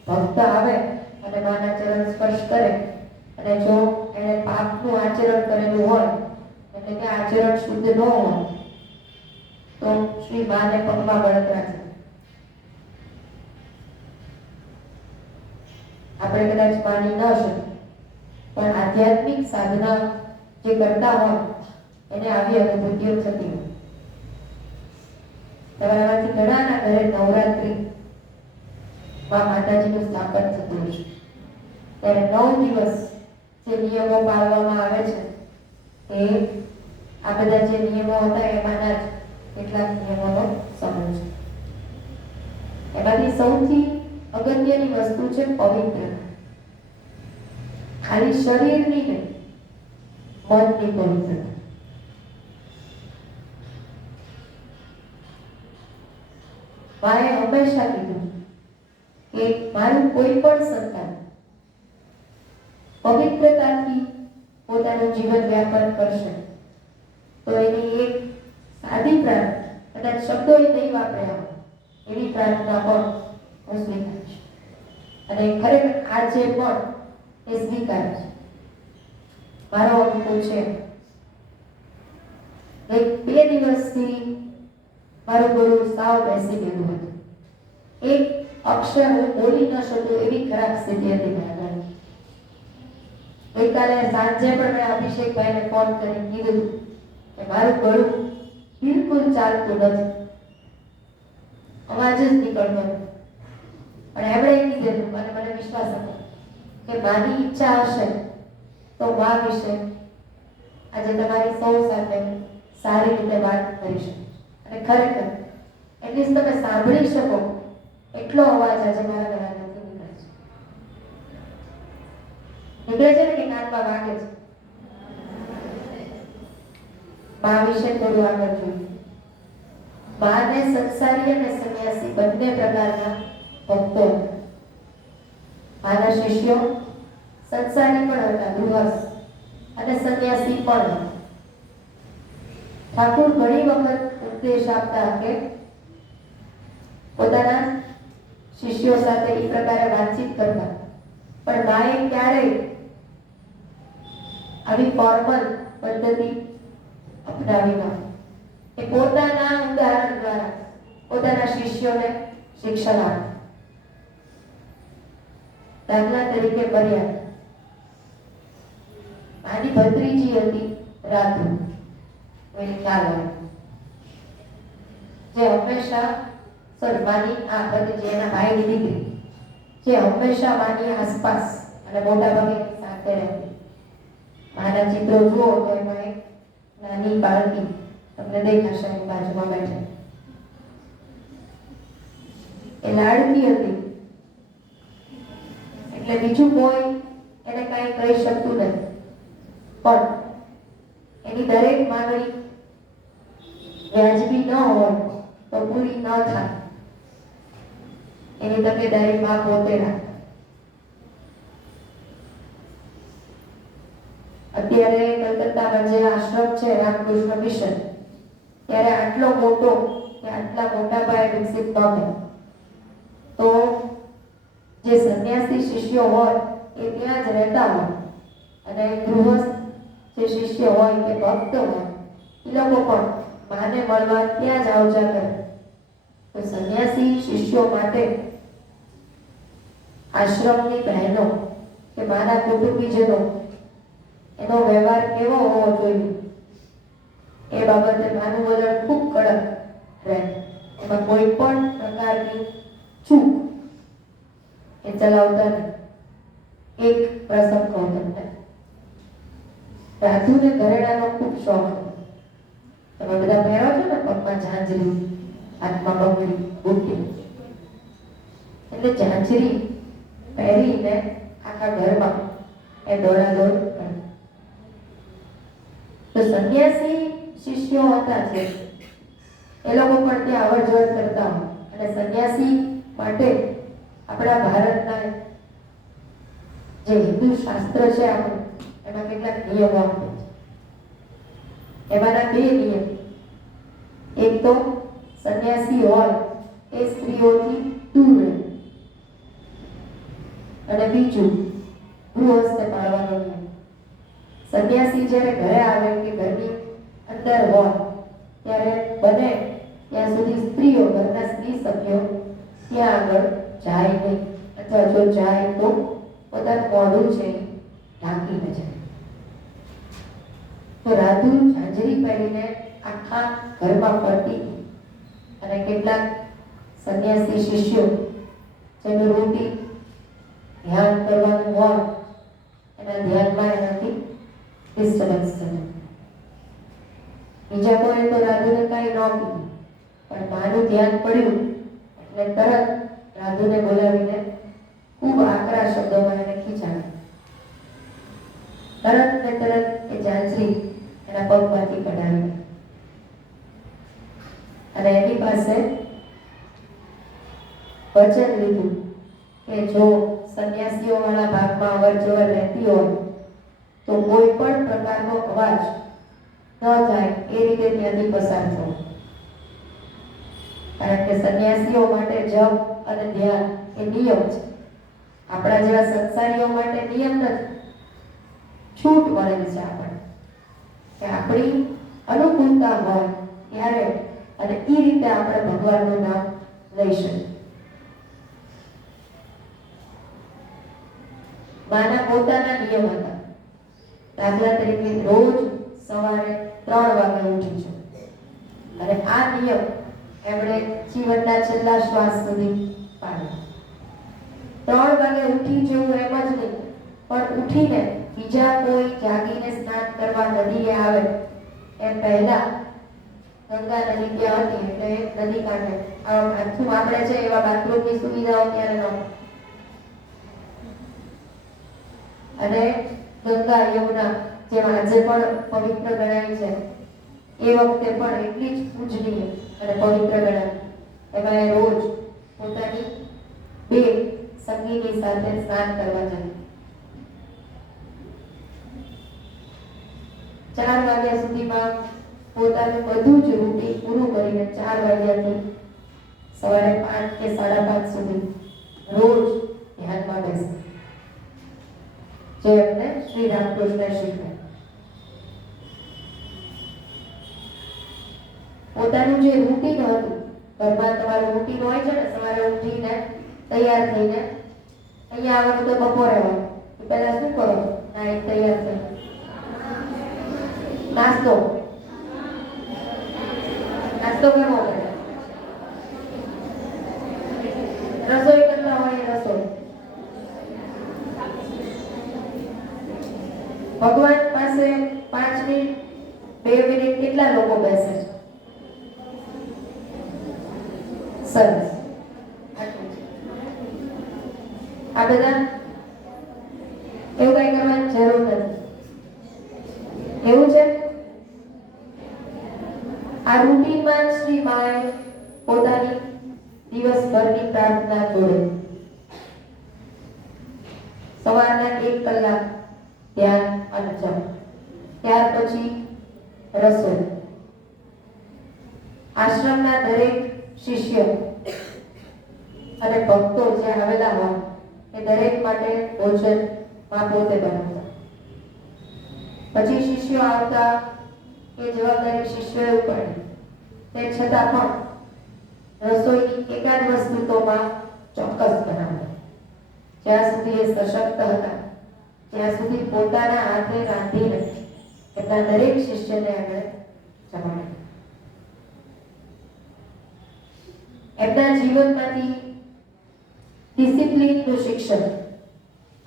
ભક્ત આવે અને માના ચરણ સ્પર્શ કરે અને જો એને પાપનું આચરણ કરેલું હોય, એટલે કે આચરણ શુદ્ધ ન હોય, તો શ્રી માને પગમાં બળતરા છે. આપણે કદાચ માની ન શકીએ, પણ આધ્યાત્મિક સાધના જે કરતા હોય એને આવી અનુભૂતિઓ થતી હોય. તમારામાંથી ઘણાના ઘરે નવરાત્રી માતાજીનું સ્થાપન થતું હોય છે. ત્યારે 9 દિવસ જે નિયમો પાળવામાં આવે છે એ આ બધા જે નિયમો હતા એમાંના જ કેટલાક નિયમોનો સમૂહ છે. એમાંથી સૌથી અગત્યની વસ્તુ છે પવિત્રતા. ખાલી શરીરની નહીં, મનની પવિત્રતા. માએ હંમેશા કીધું કે મારું કોઈ પણ સંતાન પવિત્રતાથી પોતાનું જીવન વ્યાપન કરશે તો એની એક સાદી પ્રાર્થના, કદાચ શબ્દો એ નહીં વાપર્યા એવી પ્રાર્થના પણ હું સ્વીકારીશ. અને ખરેખર આજે પણ એ સ્વીકાર છે. મારો અનુભવ છે. 2 દિવસથી મારું ગળું સાવ બેસી ગયું હતું. એક અક્ષર હું બોલી ન શકું એવી ખરાબ સ્થિતિ હતી મારા. ગઈકાલે સાંજે પણ મેં અભિષેકભાઈને ફોન કરી કીધું કે મારું ગળું બિલકુલ ચાલતું નથી, અવાજ જ નીકળતો નથી. પણ એમણે કીધેલું અને મને વિશ્વાસ હતો કે મારી ઈચ્છા હશે તો મા વિશે આજે તમારી સૌ સાથે સારી રીતે વાત કરી શકું અને ખરેખર એટલીસ્ટ તમે સાંભળી શકો એટલો અવાજ આજે મારા ગળામાંથી નીકળે છે ને કે કાનમાં વાગે છે. મા વિશે થોડું આગળ જોઈએ. માને સંસારી અને સંન્યાસી બંને પ્રકારના ભક્તો હતા. માના શિષ્યો સંસારી પણ હતા, ગૃહસ્થ, અને સંન્યાસી પણ હતા. ઠાકુર ઘણી વખત ઉપદેશ આપતા કે પોતાના શિષ્યો સાથે એ પ્રકારે વાતચીત કરતા, પણ માએ ક્યારેય આવી ફોર્મલ પદ્ધતિ અપનાવી ન. એ પોતાના ઉદાહરણ દ્વારા પોતાના શિષ્યોને શિક્ષણ આપે. દાખલા તરીકે મર્યાદા. મારી ભત્રીજી હતી રાધુ, મને ખ્યાલ આવે, જે હંમેશા માની આ ભત્રીજી એના ભાઈની દીકરી, જે હંમેશા માની આસપાસ અને મોટા ભાગે સાથે રહેતી. મારા ચિત્રો જુઓ તો એમાં એક નાની બાળકી તમને દેખાશે એની બાજુમાં બેઠી. એ લાડકી હતી એટલે બીજું કોઈ એને કઈ કહી શકતું નથી, પણ એની દરેક માંગણી વ્યાજબી ન હોય તો પૂરી ન થાય એની તકેદારી માં પોતે રાખે. અત્યારે કલકત્તામાં જે આશ્રમ છે રામકૃષ્ણ મિશન, ત્યારે આટલો મોટો કે આટલા મોટા પાયે વિકસિત નહોતો. તો જે સંન્યાસી શિષ્યો હોય એ ત્યાં જ રહેતા હોય અને ગૃહસ્થ જે શિષ્ય હોય કે ભક્ત હોય એ લોકો પણ માને મળવા ત્યાં જ આવજા કરે. તો સંન્યાસી શિષ્યો માટે આશ્રમની બહેનો કે માના કુટુંબીજનો એનો વ્યવહાર કેવો હોવો જોઈએ એ બાબતે માનું વલણ ખૂબ કડક રહે. એમાં કોઈ પણ પ્રકારની ચૂક એ ચલાવતા નહીં. એક પ્રસંગ કહું તમને. રાધુને ઘરેણાનો ખૂબ શોખ હતો. તમે બધા પહેરો છો ને, પગમાં ઝાંઝરી, હાથમાં બંગડી, બુટ્ટી, એટલે ઝાંઝરી પહેરીને આખા ઘરમાં એ દોડાદોડ કરે. તો સંન્યાસી શિષ્યો હતા છે એ લોકો પણ ત્યાં અવર જવર કરતા હોય. અને સંન્યાસી માટે આપણા ભારતના જે હિન્દુ શાસ્ત્ર છે આપણું, એમાં કેટલાક નિયમો આપે છે. એમાંના 2 નિયમ. એક તો સંન્યાસી હોય એ સ્ત્રીઓથી દૂર રહે, અને બીજું ગૃહસ્થ પાળવાનો નિયમ. સંન્યાસી જ્યારે ઘરે આવે કે ઘરની અંદર હોય ત્યારે બને ત્યાં સુધી સ્ત્રીઓ, ઘરના સ્ત્રી સભ્યો ત્યાં આગળ જાય નહીં, અથવા જો જાય તો પોતાનું મોઢું છે ઢાંકીને જાય. તો રાધુ ઝાંઝરી પહેરીને આખા ઘરમાં ફરતી અને કેટલાક સંન્યાસી શિષ્યો જેનું રૂટીન ધ્યાન કરવાનું હોય એના ધ્યાનમાં એનાથી ડિસ્ટર્બન્સ થયું. બીજા કોઈ તો રાધુને કઈ ન કીધું, પણ માનું ધ્યાન પડ્યું એટલે તરત રાધુને બોલાવીને ખૂબ આકરા શબ્દોમાં એને ખીચાડી. તરત ને તરત એ ઝાંઝરી એના પગમાંથી કઢાવી અને એની પાસે વચન લીધું કે જો સંન્યાસીઓ વાળા ભાગમાં અવર જવર રહેતી હોય તો કોઈ પણ પ્રકારનો અવાજ ન થાય એ રીતે ત્યાંથી પસાર થવું. કારણ કે સંન્યાસીઓ માટે જપ અને ધ્યાન એ નિયમ છે. આપણા જેવા સંસારીઓ માટે નિયમ નથી, છૂટ મળેલી છે આપણને કે આપણી અનુકૂળતા હોય ત્યારે અને એ રીતે આપણે ભગવાનનું નામ લઈ શકીએ. માના પોતાના નિયમ હતા. દાખલા તરીકે રોજ સવારે 3 વાગે ઉઠી છે, અને આ નિયમ એમણે જીવનના છેલ્લા શ્વાસ સુધી પાડ્યો. 3 વાગે ઉઠી જવું એમ જ નહીં, પણ ઉઠીને બીજા કોઈ જાગીને સ્નાન કરવા નદીએ આવે એ પહેલા ગંગા નદી ત્યાં હતી એટલે એ નદી કાંઠે આવા બાથરૂમ આપણે છે એવા બાથરૂમની સુવિધાઓ ત્યારે નહોતી. અને ગંગા યમુના જેમ આજે પણ પવિત્ર ગણાય છે એ વખતે પણ એટલી જ પૂજનીય અને પવિત્ર ગણાય. એમાં એ રોજ પોતાની બે સંગીની સાથે સ્નાન કરવા જાય. 4 વાગ્યા સુધીમાં પોતાનું બધું જ રૂટીન પૂરું કરીને 4 વાગ્યાથી સવારે 5 કે 5:30 સુધી રોજ ધ્યાનમાં બેસે, જે એમને શ્રી રામકૃષ્ણ શીખ્યા. પોતાનું જે રૂટીન હતું, ઘરમાં તમારું રૂટીન હોય છે ને, સવારે ઉઠીને તૈયાર થઈને અહીંયા આવવાનું તો બપોરે હોય, તો પહેલા શું કરો? નાઈ તૈયાર થઈ નાસ્તો કરવો પડે, રસોઈ કરતા હોય રસોઈ. ભગવાન પાસે 5 મિનિટ 2 મિનિટ કેટલા લોકો બેસે છે? સરસ. આ બધા એવું કઈ કરવાની જરૂર નથી. એવું છે આ રૂટીનમાં શ્રી માએ પોતાની દિવસભરની પ્રાર્થના જોડે સવારના 1 કલાક ધ્યાન અને જપ, ત્યાર પછી રસોઈ. આશ્રમના દરેક શિષ્ય અને ભક્તો જે આવેલા હોય એ દરેક માટે ભોજન માં પોતે બનાવતા. પછી શિષ્યો આવતા એ જવાબદારી શિષ્યોએ ઉપાડી. તે છતાં પણ રસોઈની એકાદ વસ્તુ તો માં ચોક્કસ બનાવતા. જ્યાં સુધી એ સશક્ત હતા ત્યાં સુધી પોતાના હાથે રાંધીને એમના દરેક શિષ્યને આગળ જમાડ્યા. એમના જીવનમાંથી ડિસિપ્લિનનું શિક્ષણ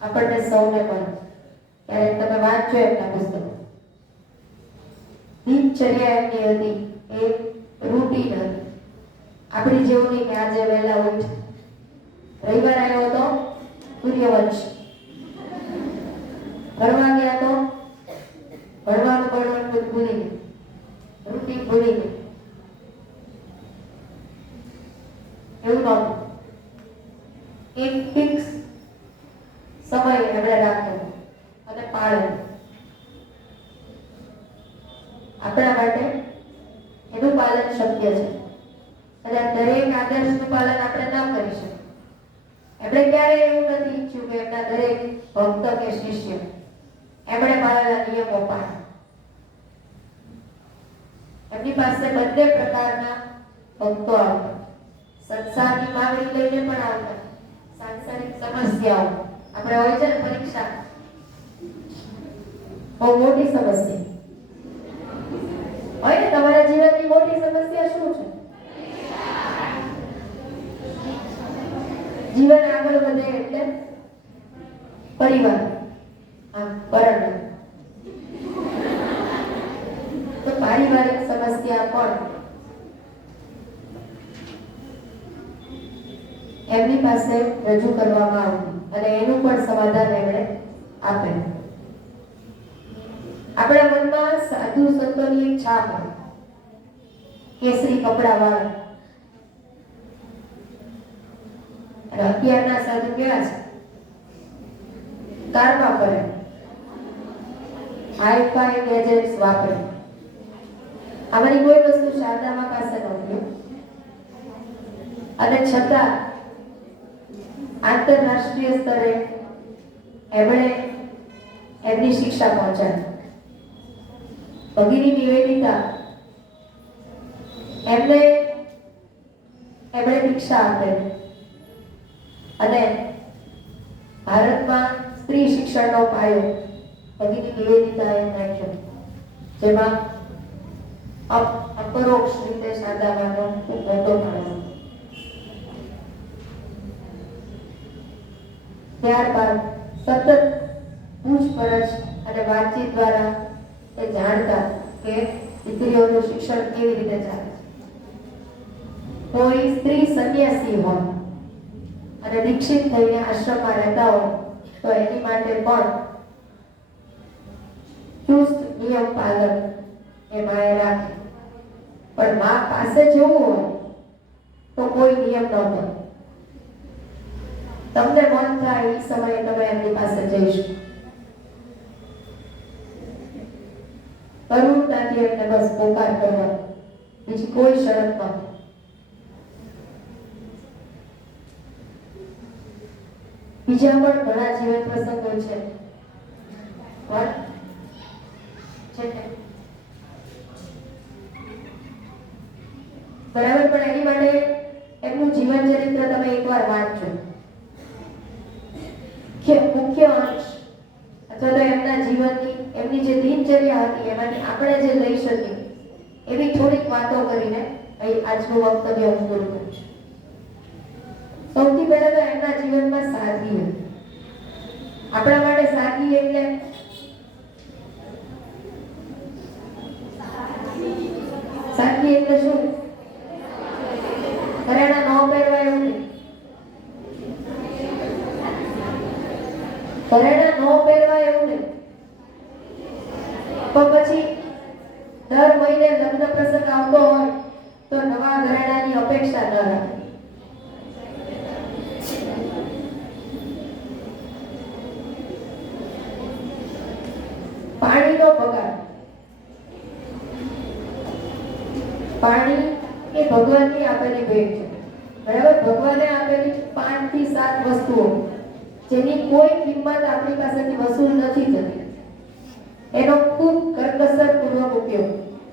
આપણને સૌને મળે. ત્યારે તમે વાંચજો એમના પુસ્તકો. દિનચર્યા એમની હતી એ રૂટીન હતી. આપણી જેવું નહીં કે આજે વહેલા ઉઠ, રવિવાર આવ્યો તો સૂર્યવંશ, ભણવા ગયા તો ભણવાનું ભૂલી ગયું, રૂટીન ભૂલી ગયું. એવું નહોતું. એક ફિક્સ સમય એમણે રાખ્યો અને પાળ્યો. આપણા માટે એનું પાલન શક્ય છે. અને દરેક આદર્શનું પાલન આપણે ન કરી શકીએ. એમણે ક્યારેય એવું નથી ઈચ્છ્યું કે એમના દરેક ભક્ત કે શિષ્ય એમણે પાળેલા નિયમો પાળે. એમની પાસે બંને પ્રકારના ભક્તો આવતા. સંસારની માંગણી લઈને પણ આવતા, સાંસારિક સમસ્યાઓ આપણે હોય છે ને પરીક્ષા, બહુ મોટી સમસ્યા હોય ને. તમારા જીવનની મોટી સમસ્યા શું છે? જીવન આગળ વધે એટલે પરિવાર, પરણવું. તો પારિવારિક સમસ્યા પણ એમની પાસે રજૂ કરવામાં આવતી અને એનું પણ સમાધાન એમણે આપેલું. આપણા મનમાં સાધુ સંતોની એક છાપ હોય, કેસરી કપડા વાળા. અને અત્યારના સાધુ કેવા છે? કારમાં ફરે, હાઈ-ફાઈ ગેજેટ્સ વાપરે. આમાંની કોઈ વસ્તુ શારદામાં પાસે નહોતી. અને છતાં આંતરરાષ્ટ્રીય સ્તરે એમણે એમની શિક્ષા પહોંચાડી. ભગિની નિવેદિતા એમણે દીક્ષા આપેલી અને ભારતમાં સ્ત્રી શિક્ષણનો પાયો ભગિની નિવેદિતાએ નાખ્યો, જેમાં અપરોક્ષ રીતે શારદામાનો ખૂબ મોટો ફાળો. ત્યારબાદ સતત પૂછપરછ અને વાતચીત દ્વારા એ જાણતા કે દીકરીઓનું શિક્ષણ કેવી રીતે ચાલે છે. કોઈ સ્ત્રી સંન્યાસી હોય અને દીક્ષિત થઈને આશ્રમમાં રહેતા હોય તો એની માટે પણ ચુસ્ત નિયમ પાલન એ માએ રાખે. પણ મા પાસે જવું હોય તો કોઈ નિયમ ન હોય. તમને મન થાય એ સમયે તમે એમની પાસે જઈશું. કરુણતાથી એમને બસ પોકાર કરવા, બીજી કોઈ શરત ન. બીજા પણ ઘણા જીવન પ્રસંગો છે. બરાબર, પણ એની માટે એમનું જીવન ચરિત્ર તમે એકવાર વાંચજો. મુખ્ય અંશ અથવા તો એમના જીવનની એમની જે દિનચર્યા હતી એમાંથી આપણે જે લઈ શકીએ એવી થોડીક વાતો કરીને અહીં આજનું વક્તવ્ય હું પૂરું કરું છું. સૌથી પહેલા તો એમના જીવનમાં સાદગી હતી. આપણા માટે સાદગી એટલે સાદગી એટલે શું? ઘરેણા ન પહેરવા એવું નહીં. ઘરેણા ન પહેરવા એવું નહીં. પણ પછી દર મહિને લગ્ન પ્રસંગ આવતો હોય તો નવા ઘરેણાની અપેક્ષા ન રાખે. પાણીનો બગાડ. પાણી એ ભગવાનની આપેલી ભેટ છે. બરાબર, ભગવાને આપેલી 5 થી 7 વસ્તુઓ જેની કોઈ કિંમત આપણી પાસેથી વસૂલ નથી થતી એનો ખૂબ કરકસર પૂર્વક ઉપયોગ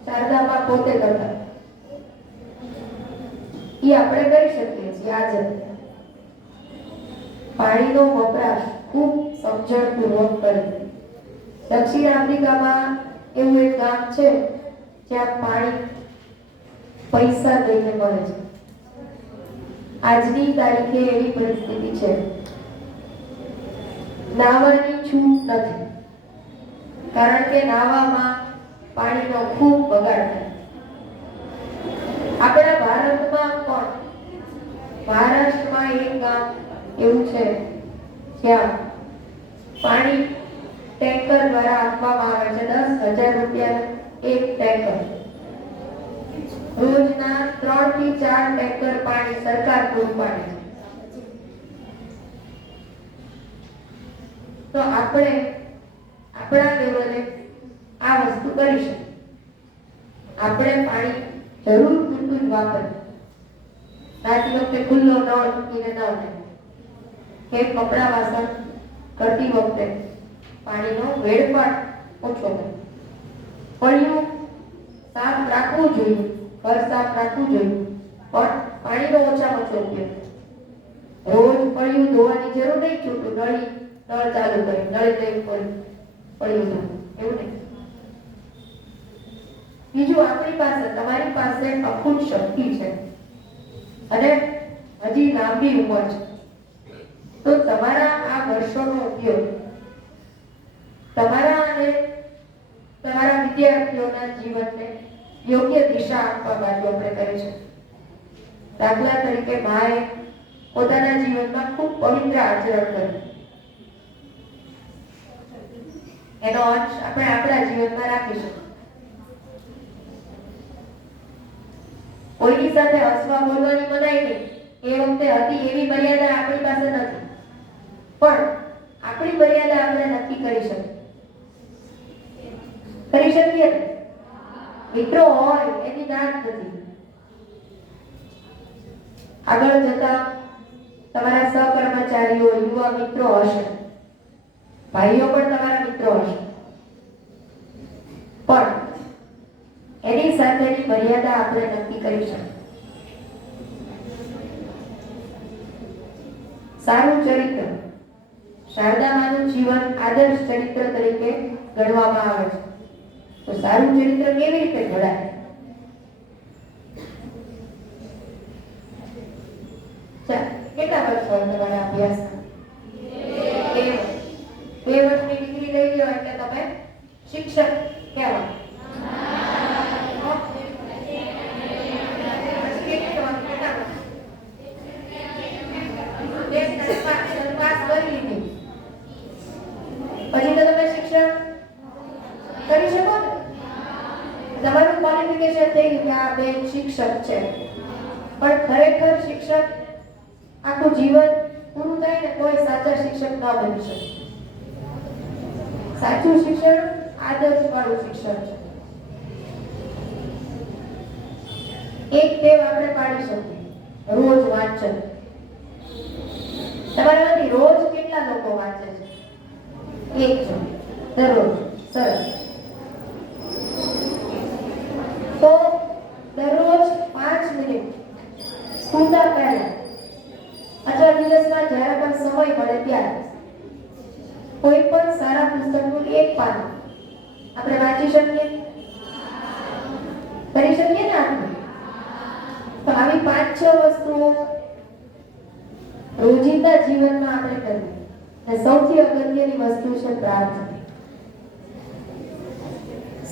શારદામાં પોતે કરતા. એ આપણે કરી શકીએ છીએ. આજે પાણીનો વપરાશ ખૂબ સમજણપૂર્વક કરે. દક્ષિણ આફ્રિકામાં એવું એક ગામ છે જ્યાં પાણી પૈસા દઈને મળે છે. આજની તારીખે એવી પરિસ્થિતિ છે. નાહવાની છૂટ નથી, કારણ કે નાહવામાં પાણીનો ખૂબ બગાડ થાય. આપણા ભારતમાં પણ મહારાષ્ટ્રમાં એક ગામ એવું છે જ્યાં પાણી ટેન્કર દ્વારા આપવામાં આવે છે. 10,000 રૂપિયા એક ટેન્કર. રોજના 3 થી 4 ટેન્કર પાણી સરકાર પૂરું પાડે છે. તો આપણે આપણા લેવલે આ વસ્તુ કરી શકીએ. આપણે પાણી જરૂર પૂરતું જ વાપરીએ. નાતી વખતે ખુલ્લો નળ મૂકીને ન જાય કે કપડા વાસણ કરતી વખતે પાણીનો વેડફાટ ઓછો કરે. ફળિયું સાફ રાખવું જોઈએ, ઘર સાફ રાખવું જોઈએ, પણ પાણીનો ઓછામાં ઓછો ઉપયોગ. રોજ ફળિયું ધોવાની જરૂર નહીં. છૂટું નળ ચાલુ કરી નળી દઈ ફળિયું ધોવું એવું નહીં. બીજું, આપણી પાસે તમારી પાસે અખૂટ શક્તિ છે અને હજી લાંબી ઉંમર છે. તો તમારા આ વર્ષોનો ઉપયોગ તમારા અને તમારા વિદ્યાર્થીઓના જીવનને યોગ્ય દિશા આપવા માટે આપણે કરી શકીએ. દાખલા તરીકે માએ પોતાના જીવનમાં ખૂબ પવિત્ર આચરણ કર્યું. એનો અંશ આપણે આપણા જીવનમાં રાખીશું. કોઈની સાથે હસવા બોલવાની મનાઈ નહીં. એ વખતે હતી એવી મર્યાદા આપણી પાસે નથી, પણ આપણી મર્યાદા આપણે નક્કી કરી શકીએ. કરી શકીએ ને? મિત્રો હોય એની ના જ નથી. આગળ જતા તમારા સહકર્મચારીઓ, યુવા મિત્રો હશે, ભાઈઓ પણ તમારા મિત્રો હશે, પણ એની સાથેની મર્યાદા આપણે નક્કી કરી શકીએ. સારું ચરિત્ર. શારદામાનું જીવન આદર્શ ચરિત્ર તરીકે ગણવામાં આવે છે. તો સારું ચરિત્ર કેવી રીતે ઘડાય? કેટલા વર્ષ હોય તમારા અભ્યાસના? 2 વર્ષની ડિગ્રી તમારું ક્વોલિફિકેશન થઈ ગયું કે આ બેન શિક્ષક છે, પણ ખરેખર શિક્ષક આખું જીવન પૂરું થાય ને કોઈ સાચા શિક્ષક ન બની શકે. સાચું શિક્ષણ આદર્શ વાળું શિક્ષણ છે. એક ટેવ આપણે પાડી શકીએ, રોજ વાંચન. તમારામાંથી રોજ કેટલા લોકો વાંચે છે? એક જણ દરરોજ. સરસ. તો દરરોજ 5 મિનિટ સૂતા પહેલા અથવા દિવસમાં જ્યારે પણ સમય મળે ત્યારે કોઈ પણ સારા પુસ્તકનું એક પાનું આપણે વાંચી શકીએ? કરી શકીએ ને આપણે? તો આવી 5-6 વસ્તુઓ રોજિંદા જીવનમાં આપણે કરવી. અને સૌથી અગત્યની વસ્તુ છે પ્રાર્થના.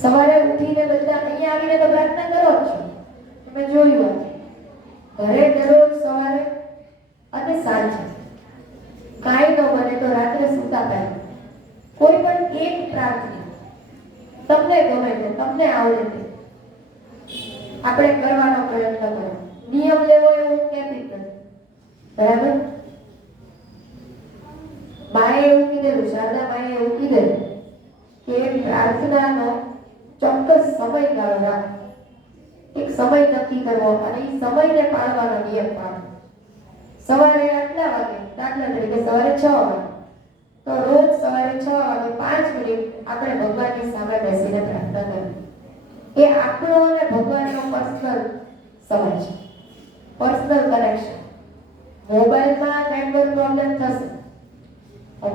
સવારે ઉઠીને બધા અહીંયા આવીને તો પ્રાર્થના કરો છો. તમે જોયું ઘરે દરરોજ સવારે અને સાંજે કાંઈ ન બને તો રાત્રે સૂતા પહેલા કોઈ પણ એક પ્રાર્થના તમને ગમે તે, તમને આવડે તે આપણે કરવાનો પ્રયત્ન કરો. નિયમ લેવો એવું કહેતી નથી, બરાબર? માએ એવું કીધેલું, શારદા માએ એવું કીધેલું કે પ્રાર્થનાનો ચોક્કસ સમયગાળો રાખો. એક સમય નક્કી કરવો અને એ સમયને પાળવાનો નિયમ પાડો. સવારે આટલા વાગે, દાખલા તરીકે સવારે 6 વાગે, તો રોજ સવારે 6 વાગે 5 મિનિટ આપણે ભગવાનની સામે બેસીને પ્રાર્થના કરવી. એ આપણો અને ભગવાનનો પર્સનલ સમય છે, પર્સનલ કનેક્શન. મોબાઈલમાં નેટવર્ક પ્રોબ્લેમ થશે,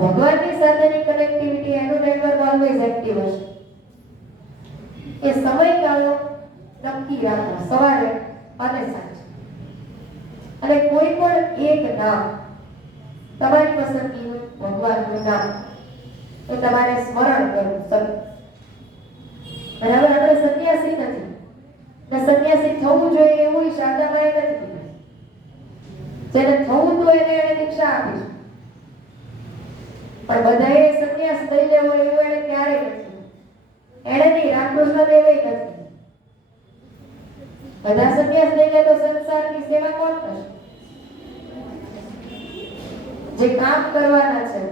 ભગવાનની સાથેની કનેક્ટિવિટી, એનું નેટવર્ક ઓલવેઝ એક્ટિવ હશે. એ સમયગાળો નક્કી રાખો, સવારે અને સાંજે. અને કોઈ પણ એક નામ, તમારી પસંદગીનું ભગવાનનું નામ એ તમારે સ્મરણ કરવું. બરાબર? આપણે સંન્યાસી નથી ને સંન્યાસી થવું જોઈએ એવું શારદામાએ નથી કીધું. જેને થવું તો એને દીક્ષા આપી છે, પણ બધાએ સંન્યાસ લઈ લેવો એવું એને ક્યારેય નથી. એને નહીં, રામકૃષ્ણ દેવે નથી. બધા સંન્યાસ લઈ લે તો સંસારની સેવા કોણ કરશે? જે કામ કરવાના છે,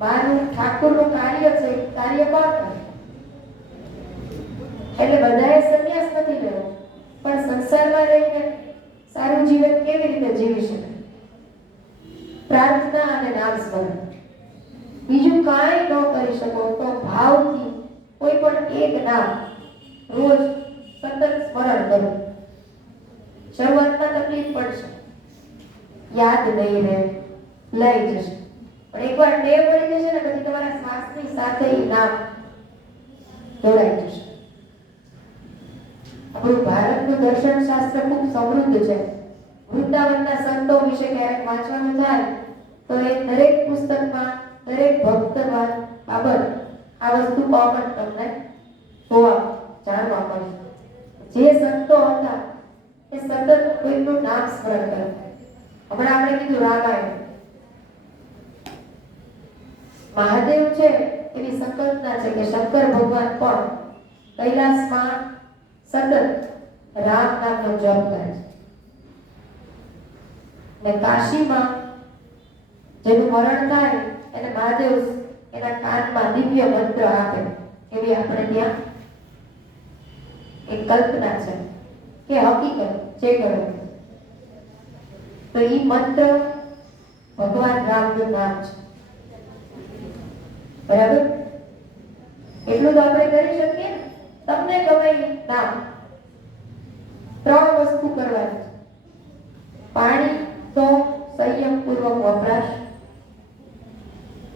મારું ઠાકોરનું કાર્ય છે, કાર્ય કોણ કરે? એટલે બધાએ સંન્યાસ નથી લેવો, પણ સંસારમાં રહીને સારું જીવન કેવી રીતે જીવી શકે? પ્રાર્થના અને નામ સ્મરણ. બીજું કાંઈ ન કરી શકો તો ભાવથી કોઈ પણ એક નામ રોજ સતત સ્મરણ કરો. શરૂઆતમાં તકલીફ પડશે, યાદ નહીં રહે, લઈ જશે, પણ એકવાર ટેવ પડી જશે ને પછી તમારા શ્વાસની સાથે એ નામ જોડાઈ જશે. આપણું ભારતનું દર્શન શાસ્ત્ર ખૂબ સમૃદ્ધ છે. વૃંદાવનના સંતો વિશે ક્યારેક વાંચવાનું થાય તો એ દરેક પુસ્તકમાં, દરેક ભક્તમાં બાબત આ વસ્તુ કોમન તમને જોવા જાણવા મળે. જે સંતો હતા એ સતત કોઈનું નામ સ્મરણ કરતા. હમણાં આપણે કીધું રામાયણ, મહાદેવ છે એવી સંકલ્પના છે કે શંકર ભગવાન પણ કૈલાસમાં સતત રામ નામનો જપ કરે છે. ને કાશીમાં જેનું મરણ થાય એને મહાદેવ એના કાનમાં દિવ્ય મંત્ર આપે એવી આપણે ત્યાં એક કલ્પના છે કે હકીકત જે કરે તો એ મંત્ર ભગવાન રામનું નામ છે. બરાબર? એટલું તો આપણે કરી શકીએ ને. તમને ગમે નામ 3 વસ્તુ કરવાની છે. પાણી તો સંયમપૂર્વક વપરાશ,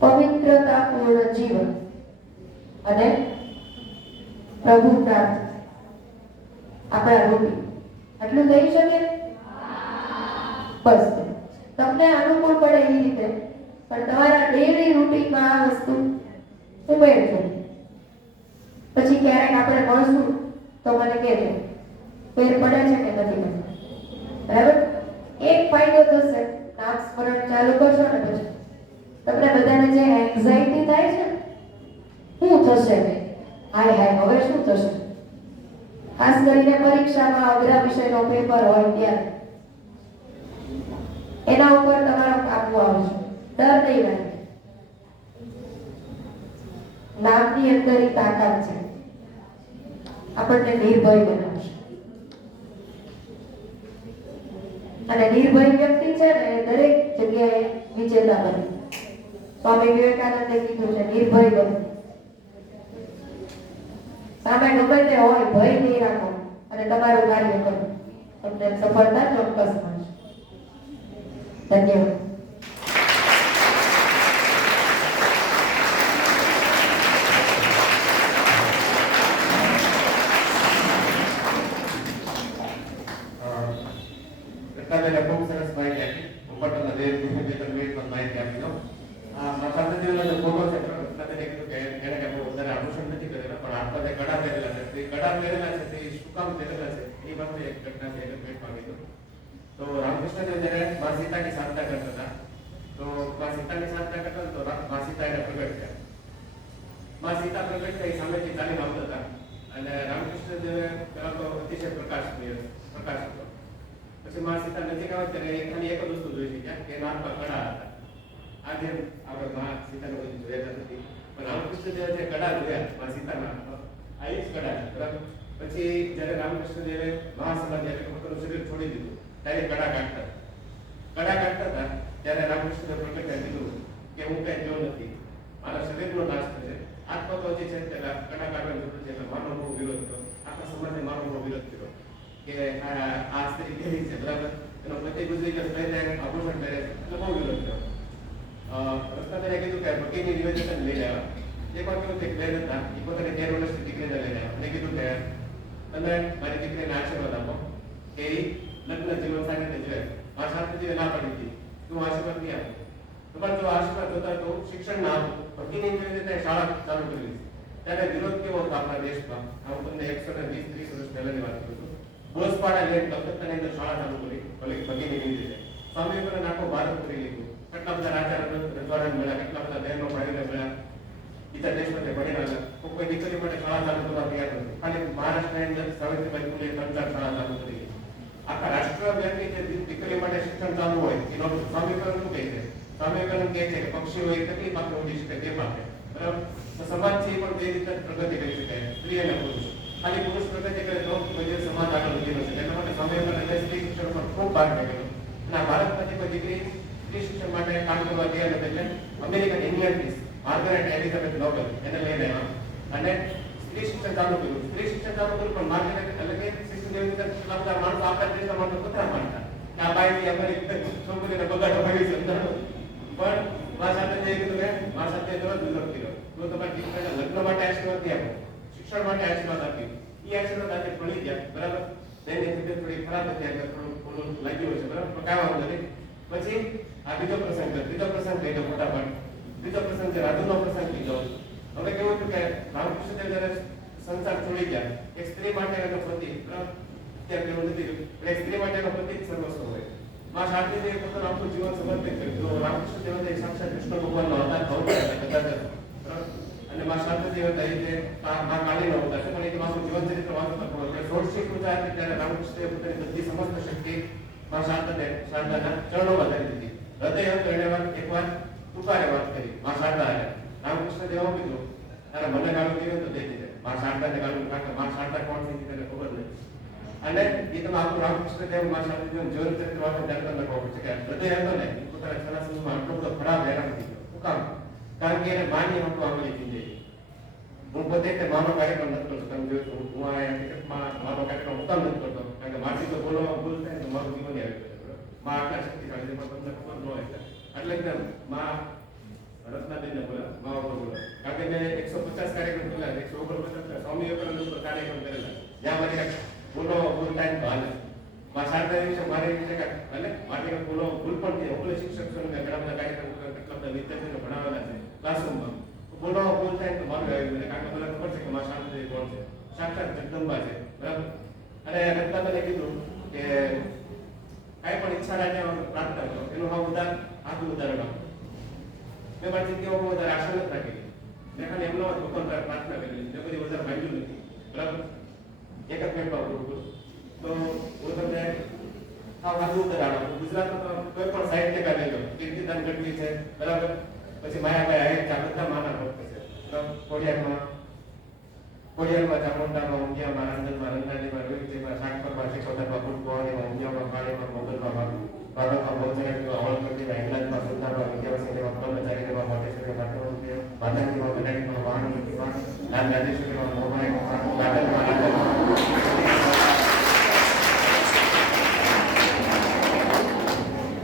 પવિત્રતાપૂર્ણ જીવન અને પ્રભુ પ્રાર્થના. આપણા રૂટીન આટલું થઈ શકે? બસ તમને અનુકૂળ પડે એ રીતે, પણ તમારા ડેલી રૂટીનમાં આ વસ્તુ ઉમેરજો. પછી ક્યારેક આપણે મળશું તો મને કહેજો ફેર પડે છે કે નથી પડતો. બરાબર? એક ફાયદો થશે, નામ સ્મરણ ચાલુ કરશો ને પછી તમને બધાને જે એન્ઝાઇટી થાય છે, શું થશે, હાય હાય હવે શું થશે, ખાસ કરીને પરીક્ષામાં અઘરા વિષયનો પેપર હોય ત્યારે એના ઉપર તમારો કાબુ આવશે. ડર નહીં લાગે. નામની અંદર ઈ તાકાત છે, આપણને નિર્ભય બનાવશે. અને નિર્ભય વ્યક્તિ છે ને એ દરેક જગ્યાએ વિજેતા બને. સ્વામી વિવેકાનંદે કીધું છે નિર્ભય બનો. સામે ગમે તે હોય ભય નહીં રાખો અને તમારું કાર્ય કરો, તમને સફળતા ચોક્કસ મળશે. ધન્યવાદ. રત્નાબેને ખૂબ સરસ માહિતી આપી. ઉપરના જે મિનિટમાં માહિતી આપી દો. માતા દેવનો જે ફોટો છે રત્નાબેને કીધું કે એને કે બહુ વધારે આભૂષણ નથી કરેલા, પણ હાથમાં જે કડા પહેરેલા છે તે કડા પહેરેલા છે તે શું કામ પહેરેલા છે એ બાબતે એક ઘટના છે ભેટમાં કીધું. તો રામકૃષ્ણદેવ જ્યારે મા સીતાની સાધના કરતા હતા, તો મા સીતાની સાધના કરતા તો મા સીતા એને પ્રગટ થયા. મા સીતા પ્રગટ થઈ સામેથી ચાલીને આવતા હતા અને રામકૃષ્ણદેવે પેલા તો અતિશય પ્રકાશ હતો. પછી મા સીતા નજીક આવે ત્યારે ખાલી એક જ વસ્તુ જોઈ શક્યા કે એના હાથમાં કડા હતા. આજે આપણે મા સીતાને બધી જોયા નથી, પણ રામકૃષ્ણદેવે જે કડા જોયા મા સીતાના હાથમાં, આ એ જ કડા છે, બરાબર. પછી જ્યારે રામકૃષ્ણદેવે મહાસમાધિ એટલે પોતાનું શરીર છોડી દીધું ત્યારે કડા કાઢતા હતા. ત્યારે રામકૃષ્ણદેવ પ્રગટ કીધું કે હું કઈ જો નથી, મારા શરીરનો નાશ થશે, આત્મા તો હજી છે, ત્યારે કડા કાઢવાની જરૂર છે. એટલે માનો બહુ વિરોધ કર્યો, આખા સમાજે માનો બહુ વિરોધ કર્યો કે આ સ્ત્રી કેવી છે, બરાબર, એનો પતિ ગુજરી ગયો લઈને આભૂષણ પહેરે છે, એટલે બહુ વિરોધ કર્યો. રત્નાબેને કીધું કે ભગીની નિવેદન લઈને આવ્યા. એક વાર કેવું કે બેન હતા એ પોતાની 13 વર્ષની દીકરીને લઈને આવ્યા અને કીધું કે તમે મારી દીકરીને આશીર્વાદ આપો કે એ લગ્ન જીવન સારી રીતે જોઈએ. આ શાસ્ત્રીજીએ ના પાડી હતી, તું આશીર્વાદ નહીં આપો. તમારે જો આશીર્વાદ જોતા તો શિક્ષણ ના આપો, ભગીની નિવેદન શાળા ચાલુ કરી દીધી. ત્યારે વિરોધ કેવો હતો આપણા દેશમાં. હું તમને 120-30 વર્ષ પહેલાની વાત કરું છું. બોસપાડા લઈને કલકત્તાની અંદર શાળા ચાલુ કરી ભગીની નિવેદન. સ્વામી વિવેકાનંદ આખો ભારત કરી લીધું. કેટલા બધા રાજા રજવાડા મળ્યા, કેટલા બધા બહેનો ભાઈને મળ્યા, બીજા દેશમાંથી ભણીને આવ્યા. કોઈ દીકરી માટે શાળા ચાલુ કરવા તૈયાર નથી. ખાલી મહારાષ્ટ્રની અંદર સાવિત્રીબાઈ ફૂલે 3-4 શાળા ચાલુ કરી. આખા રાષ્ટ્રવ્યાપી જે દીકરી માટે શિક્ષણ ચાલુ હોય એનો સ્વામી વિવેકાનંદ શું કહે છે? સ્વામી વિવેકાનંદ કહે છે કે પક્ષીઓ એક તકલીફ આપે ઉડી શકે તે માટે, બરાબર. તો સમાજ છે પણ તે રીતે પ્રગતિ કરી શકાય, સ્ત્રી અને પુરુષ. ખાલી પુરુષ પ્રગતિ કરે તો પછી સમાજ આગળ વધી ન શકે. એના માટે સ્વામી વિવેકાનંદે સ્ત્રી શિક્ષણ પર ખૂબ ભાર મૂકેલો. અને આ ભારતમાંથી કોઈ દીકરી સ્ત્રી શિક્ષણ માટે કામ કરવા તૈયાર નથી, એટલે અમેરિકન ઇંગ્લેન્ડની માર્ગરેટ એલિઝાબેથ નોબેલ એને લઈને આવ્યા અને સ્ત્રી શિક્ષણ ચાલુ કર્યું. પણ માર્ગરેટ એટલે કે શિક્ષણ કેટલા બધા માણસો આપણા દેશના માણસો બધા માનતા કે આ બાઈથી અમારી છોકરીને બગાડો કરી છે, પણ મા સાથે જે કીધું કે મા સાથે તરત વિરોધ કર્યો. જો તમારી દીકરીને લગ્ન માટે આશીર્વાદ નહીં આપો, શિક્ષણ માટે આશીર્વાદ આપ્યું, એ આશીર્વાદ આજે ભણી ગયા, બરાબર. તેની તબિયત થોડી ખરાબ હતી એટલે થોડું લાગ્યું હશે, બરાબર, પણ કાંઈ વાંધો નહીં. પછી આ બીજો પ્રસંગ લઈ લો ફટાફટ. બીજો પ્રસંગ છે રાજુનો પ્રસંગ લીધો. હવે કેવું હતું કે રામકૃષ્ણદેવ જ્યારે સંસાર છોડી ગયા, એક સ્ત્રી માટે એનો પતિ, બરાબર, ત્યારે કેવું નથી, એક સ્ત્રી માટે એનો પતિ જ સર્વસ્વ હોય. મા શારદીજીએ પોતાનું આખું જીવન સમર્પિત કર્યું. જો રામકૃષ્ણદેવ સાક્ષાત કૃષ્ણ ભગવાનનો અવતાર અવતાર હતા, બરાબર. અને મા શારદીજી હતા એ જે મા કાળીનો અવતાર છે, પણ એ આખું જીવન ચરિત્ર વાંચતા પડો એટલે 16 પૂજા હતી ત્યારે રામકૃષ્ણદેવ પોતાની બધી સમસ્ત શક્તિ મા શારદાના ચરણોમાં ધરી દીધી. હૃદય હતો એને એકવાર તુકારે વાત કરી મા શારદા. રામકૃષ્ણ દેવ કીધું તારે મને ગાળું દીધું તો દે દીધે. મા શારદાને ગાળું કાઢે. મા શારદા કોણ છે તેને ખબર નથી. અને એ તમે આખું રામકૃષ્ણ દેવ મા શારદા જીવન ચરિત્ર વાંચો ત્યારે તમને ખબર પડશે કે હૃદય હતો ને એ પોતાના સનાસનમાં આટલો બધો ખરાબ હેરાન થઈ ગયો. શું કામ? કારણ કે એને માની હતું આંગળી થઈ જાય. હું પોતે માનો કાર્યક્રમ નથી કરતો. તમે જોયું હું આ ટિકિટમાં માનો કાર્યક્રમ હું કામ નથી કરતો કારણ કે મારથી તો બોલવામાં ભૂલ થાય તો મારું જીવન આવી જાય. મા આટલા શક્તિશાળી છે પણ તમને ખબર ન હોય એટલે કે મા રત્નાબેનને બોલા મા ઉપર બોલા. કારણ કે મેં 150 કાર્યક્રમ કરેલા, 149 સ્વામી વિવેકાનંદ ઉપર કાર્યક્રમ કરેલા, જ્યાં મારી બોલો ભૂલ થાય તો હાલે. મા શારદા વિશે મારે એવી છે કે એટલે માટે બોલો ભૂલ પણ થઈ. હું શિક્ષક છું ને ઘણા બધા કાર્યક્રમ કેટલા બધા વિદ્યાર્થીઓને ભણાવેલા છે ક્લાસરૂમમાં. બોલો ભૂલ થાય તો મારું આવી ગયું કારણ કે મને ખબર છે કે મા શારદા કોણ છે, સાક્ષાત જગદંબા છે, બરાબર. અને રત્નાબેને કીધું કે કાંઈ પણ ઈચ્છા રાખે પ્રાર્થના કરો. એનું આ ઉદાહરણ આગું ઉદાહરણ આપો. મેં મારી જિંદગીમાં બહુ વધારે આશા નથી રાખેલી. મેં ખાલી એમનો ભગવાન પ્રાર્થના કરેલી, મેં બધી વધારે માંગ્યું નથી, બરાબર. એક જ મિનિટમાં પૂરું કરું. તો હું તમને સાદું ઉદાહરણ આપું. ગુજરાતમાં તો કોઈ પણ સાહિત્યકાર લઈ લો, કીર્તિદાન ગઢવી છે, બરાબર, પછી માયાભાઈ આહિર છે, આ બધા માના ભક્ત છે. ખોડિયારમાં ચામુંડામાં, ઊંઘિયામાં, રાંધણમાં, રંગાડીમાં, રોહિતીમાં, શાકપરમાં, શિકોતરમાં, ફૂટબોળીમાં, ઊંઘિયામાં, પાણીમાં, મોગલમાં, બાબતમાં, બહુચરાજીમાં, અવળકટીમાં, હિંગલાજમાં, સુધારમાં, વિદ્યાવસીમાં, બ્રહ્મચારીમાં, મોટેશ્વરીમાં, માતાજીમાં, વિનાડીમાં, વાહનમતીમાં, રાજેશ્વરીમાં, મોહમાઈમાં, ગાગરમાં,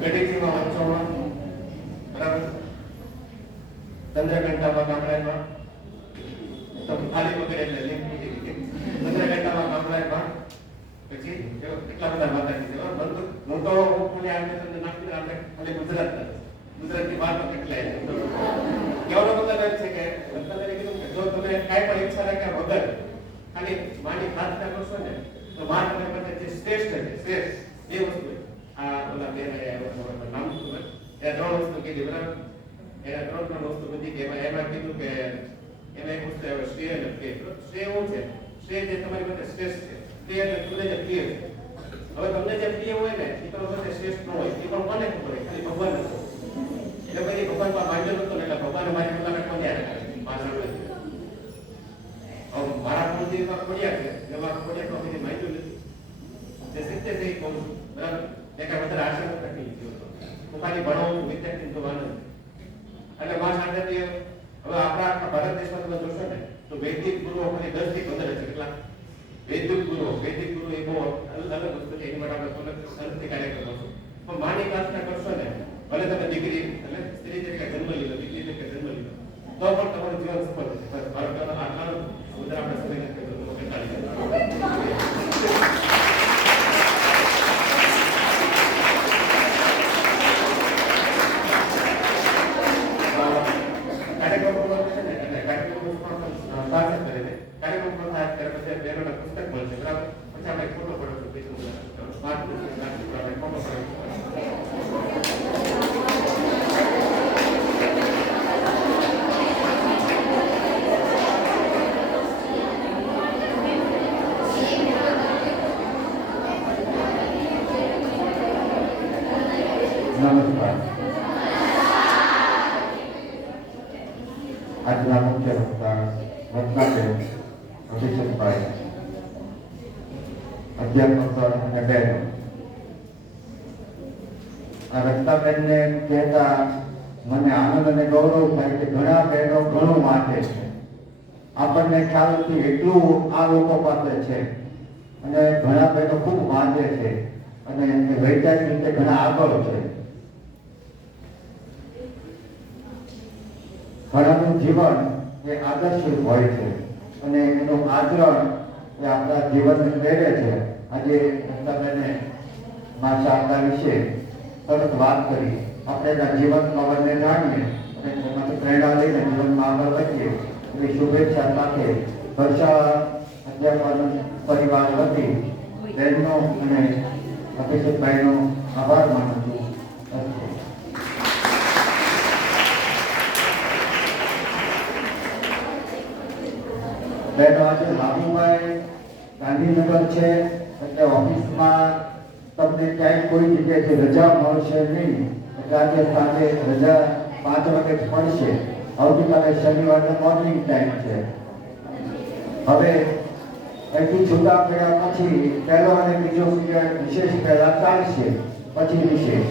ગઢીજીમાં, વંશોમાં, બરાબર, ચંદ્રઘંટામાં, ગામડામાં, તો ખાલી વગેરે એટલે લિંક ચંદ્રઘંટામાં, ગામડામાં, પછી કેટલા બધા માતાજી છે. હું તો મને આ તમને નાખી આપણે ખાલી ગુજરાતની વાતમાં કેટલાય છે. કહેવાનો મતલબ એમ છે કે તમને કીધું કે જો તમે કાંઈ પણ ઈચ્છા રાખ્યા વગર ખાલી માની પ્રાર્થના કરશો ને તો માં તમારી પાસે જે શ્રેષ્ઠ છે, શ્રેષ્ઠ એ વસ્તુ આ ઓલા બે નામ શું એ ત્રણ વસ્તુ કીધી, બરાબર. એના ત્રણ વસ્તુ બધી કે એમાં કીધું કે એમાં એક વસ્તુ આવે શ્રેય અને પ્રિય. શ્રેય એવું છે, શ્રેય જે તમારી પાસે શ્રેષ્ઠ છે, પ્રિય એટલે તમને જે પ્રિય છે. હવે તમને જે પ્રિય હોય ને એ તમારી પાસે શ્રેષ્ઠ ન હોય, એ પણ કોને ખબર હોય? ખાલી ભગવાન જ. એટલે પછી ભગવાન પર માંગ્યો નતો ને એટલે ભગવાને મારી મુલાકાત કોને આવે પાછળ હવે મારા કુળદેવીમાં ખોડિયા છે, એમાં ખોડિયામાં પછી માંગ્યું નથી. જે સત્ય છે એ કહું છું, બરાબર. એ કાંઈ વધારે આશા નથી રાખી લીધી હતો. હું ખાલી ભણાવું વિદ્યાર્થી તો વાંધો નથી. એટલે માં સાથે હવે આપણા આખા ભારત દેશમાં તમે જોશો ને તો વૈદિક ગુરુઓ ખાલી 10 થી 15 છે. કેટલા વૈદિક ગુરુ એ બહુ અલગ વસ્તુ છે. એની માટે આપણે અલગથી કાર્યક્રમ કરશું. પણ માની પ્રાર્થના કરશો ને, ભલે તમે દીકરી એટલે સ્ત્રી તરીકે જન્મ લીધો, દીકરી તરીકે જન્મ લીધો, તો પણ તમારું જીવન સફળ થશે. બસ ભારતનો આટલા બધા આપણે સમય નથી કરતો કંટાળી નમસ્કાર. આજના મુખ્ય વક્તા રત્નાબેન અભિષેકભાઈ, અધ્યાપક અને બહેનો. આ રત્નાબેનને કહેતા મને આનંદ અને ગૌરવ થાય કે ઘણા બહેનો ઘણું વાંચે છે. આપણને ખ્યાલ નથી એટલું આ લોકો પાસે છે. અને ઘણા બહેનો ખૂબ વાંચે છે અને વૈચારિક રીતે ઘણા આગળ છે. ઘણાનું જીવન એ આદર્શરૂપ હોય છે અને એનું આચરણ એ આપણા જીવનને પ્રેરે છે. આજે રત્નાબેને મા શારદા વિશે સરસ વાત કરી. આપણે એના જીવન કવરને જાણીએ અને તેમાંથી પ્રેરણા લઈને જીવનમાં આગળ વધીએ એવી શુભેચ્છા સાથે વર્ષા અધ્યાપન પરિવાર વતી બહેનનો અને અભિષેકભાઈનો આભાર માનું છું. બેનો આજે લાભુભાઈ ગાંધીનગર છે એટલે ઓફિસમાં તમને ક્યાંય કોઈ જગ્યાએથી રજા મળશે નહીં. એટલે આજે સાંજે રજા 5 વાગે જ પડશે. આવતીકાલે શનિવારનો મોર્નિંગ ટાઈમ છે. હવે અહીંથી છૂટા પડ્યા પછી પહેલો અને બીજો પીરિયડ વિશેષ પહેલા ચાલશે, પછી વિશેષ.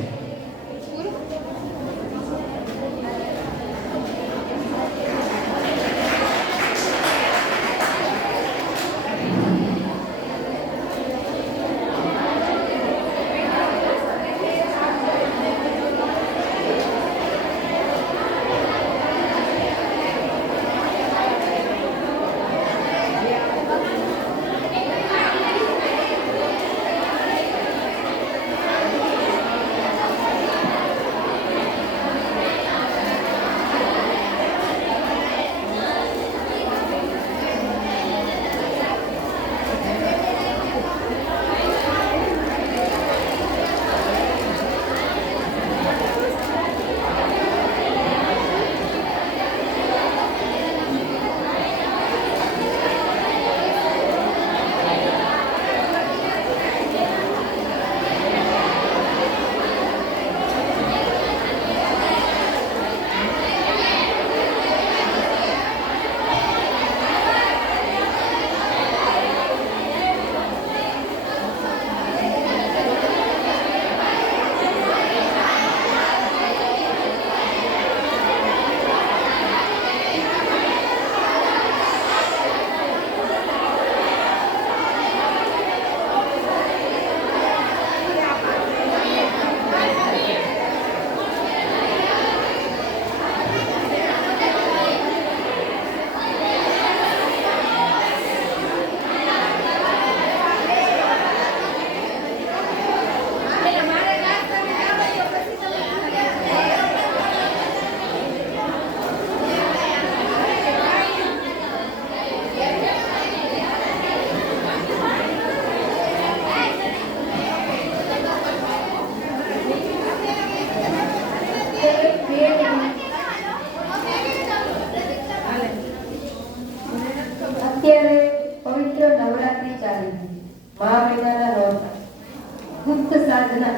અત્યારે પવિત્ર નવરાત્રિ ચાલી રહી છે. મહા મહિનાના નોરતા, ગુપ્ત સાધના,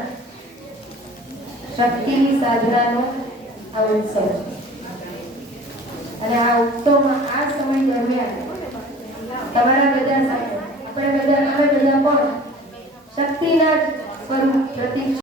શક્તિની સાધનાનો આ ઉત્સવ છે. અને આ ઉત્સવમાં આ સમય દરમિયાન તમારા બધા સાથે અમે બધા પણ શક્તિના જ સ્વરૂપ પ્રતીક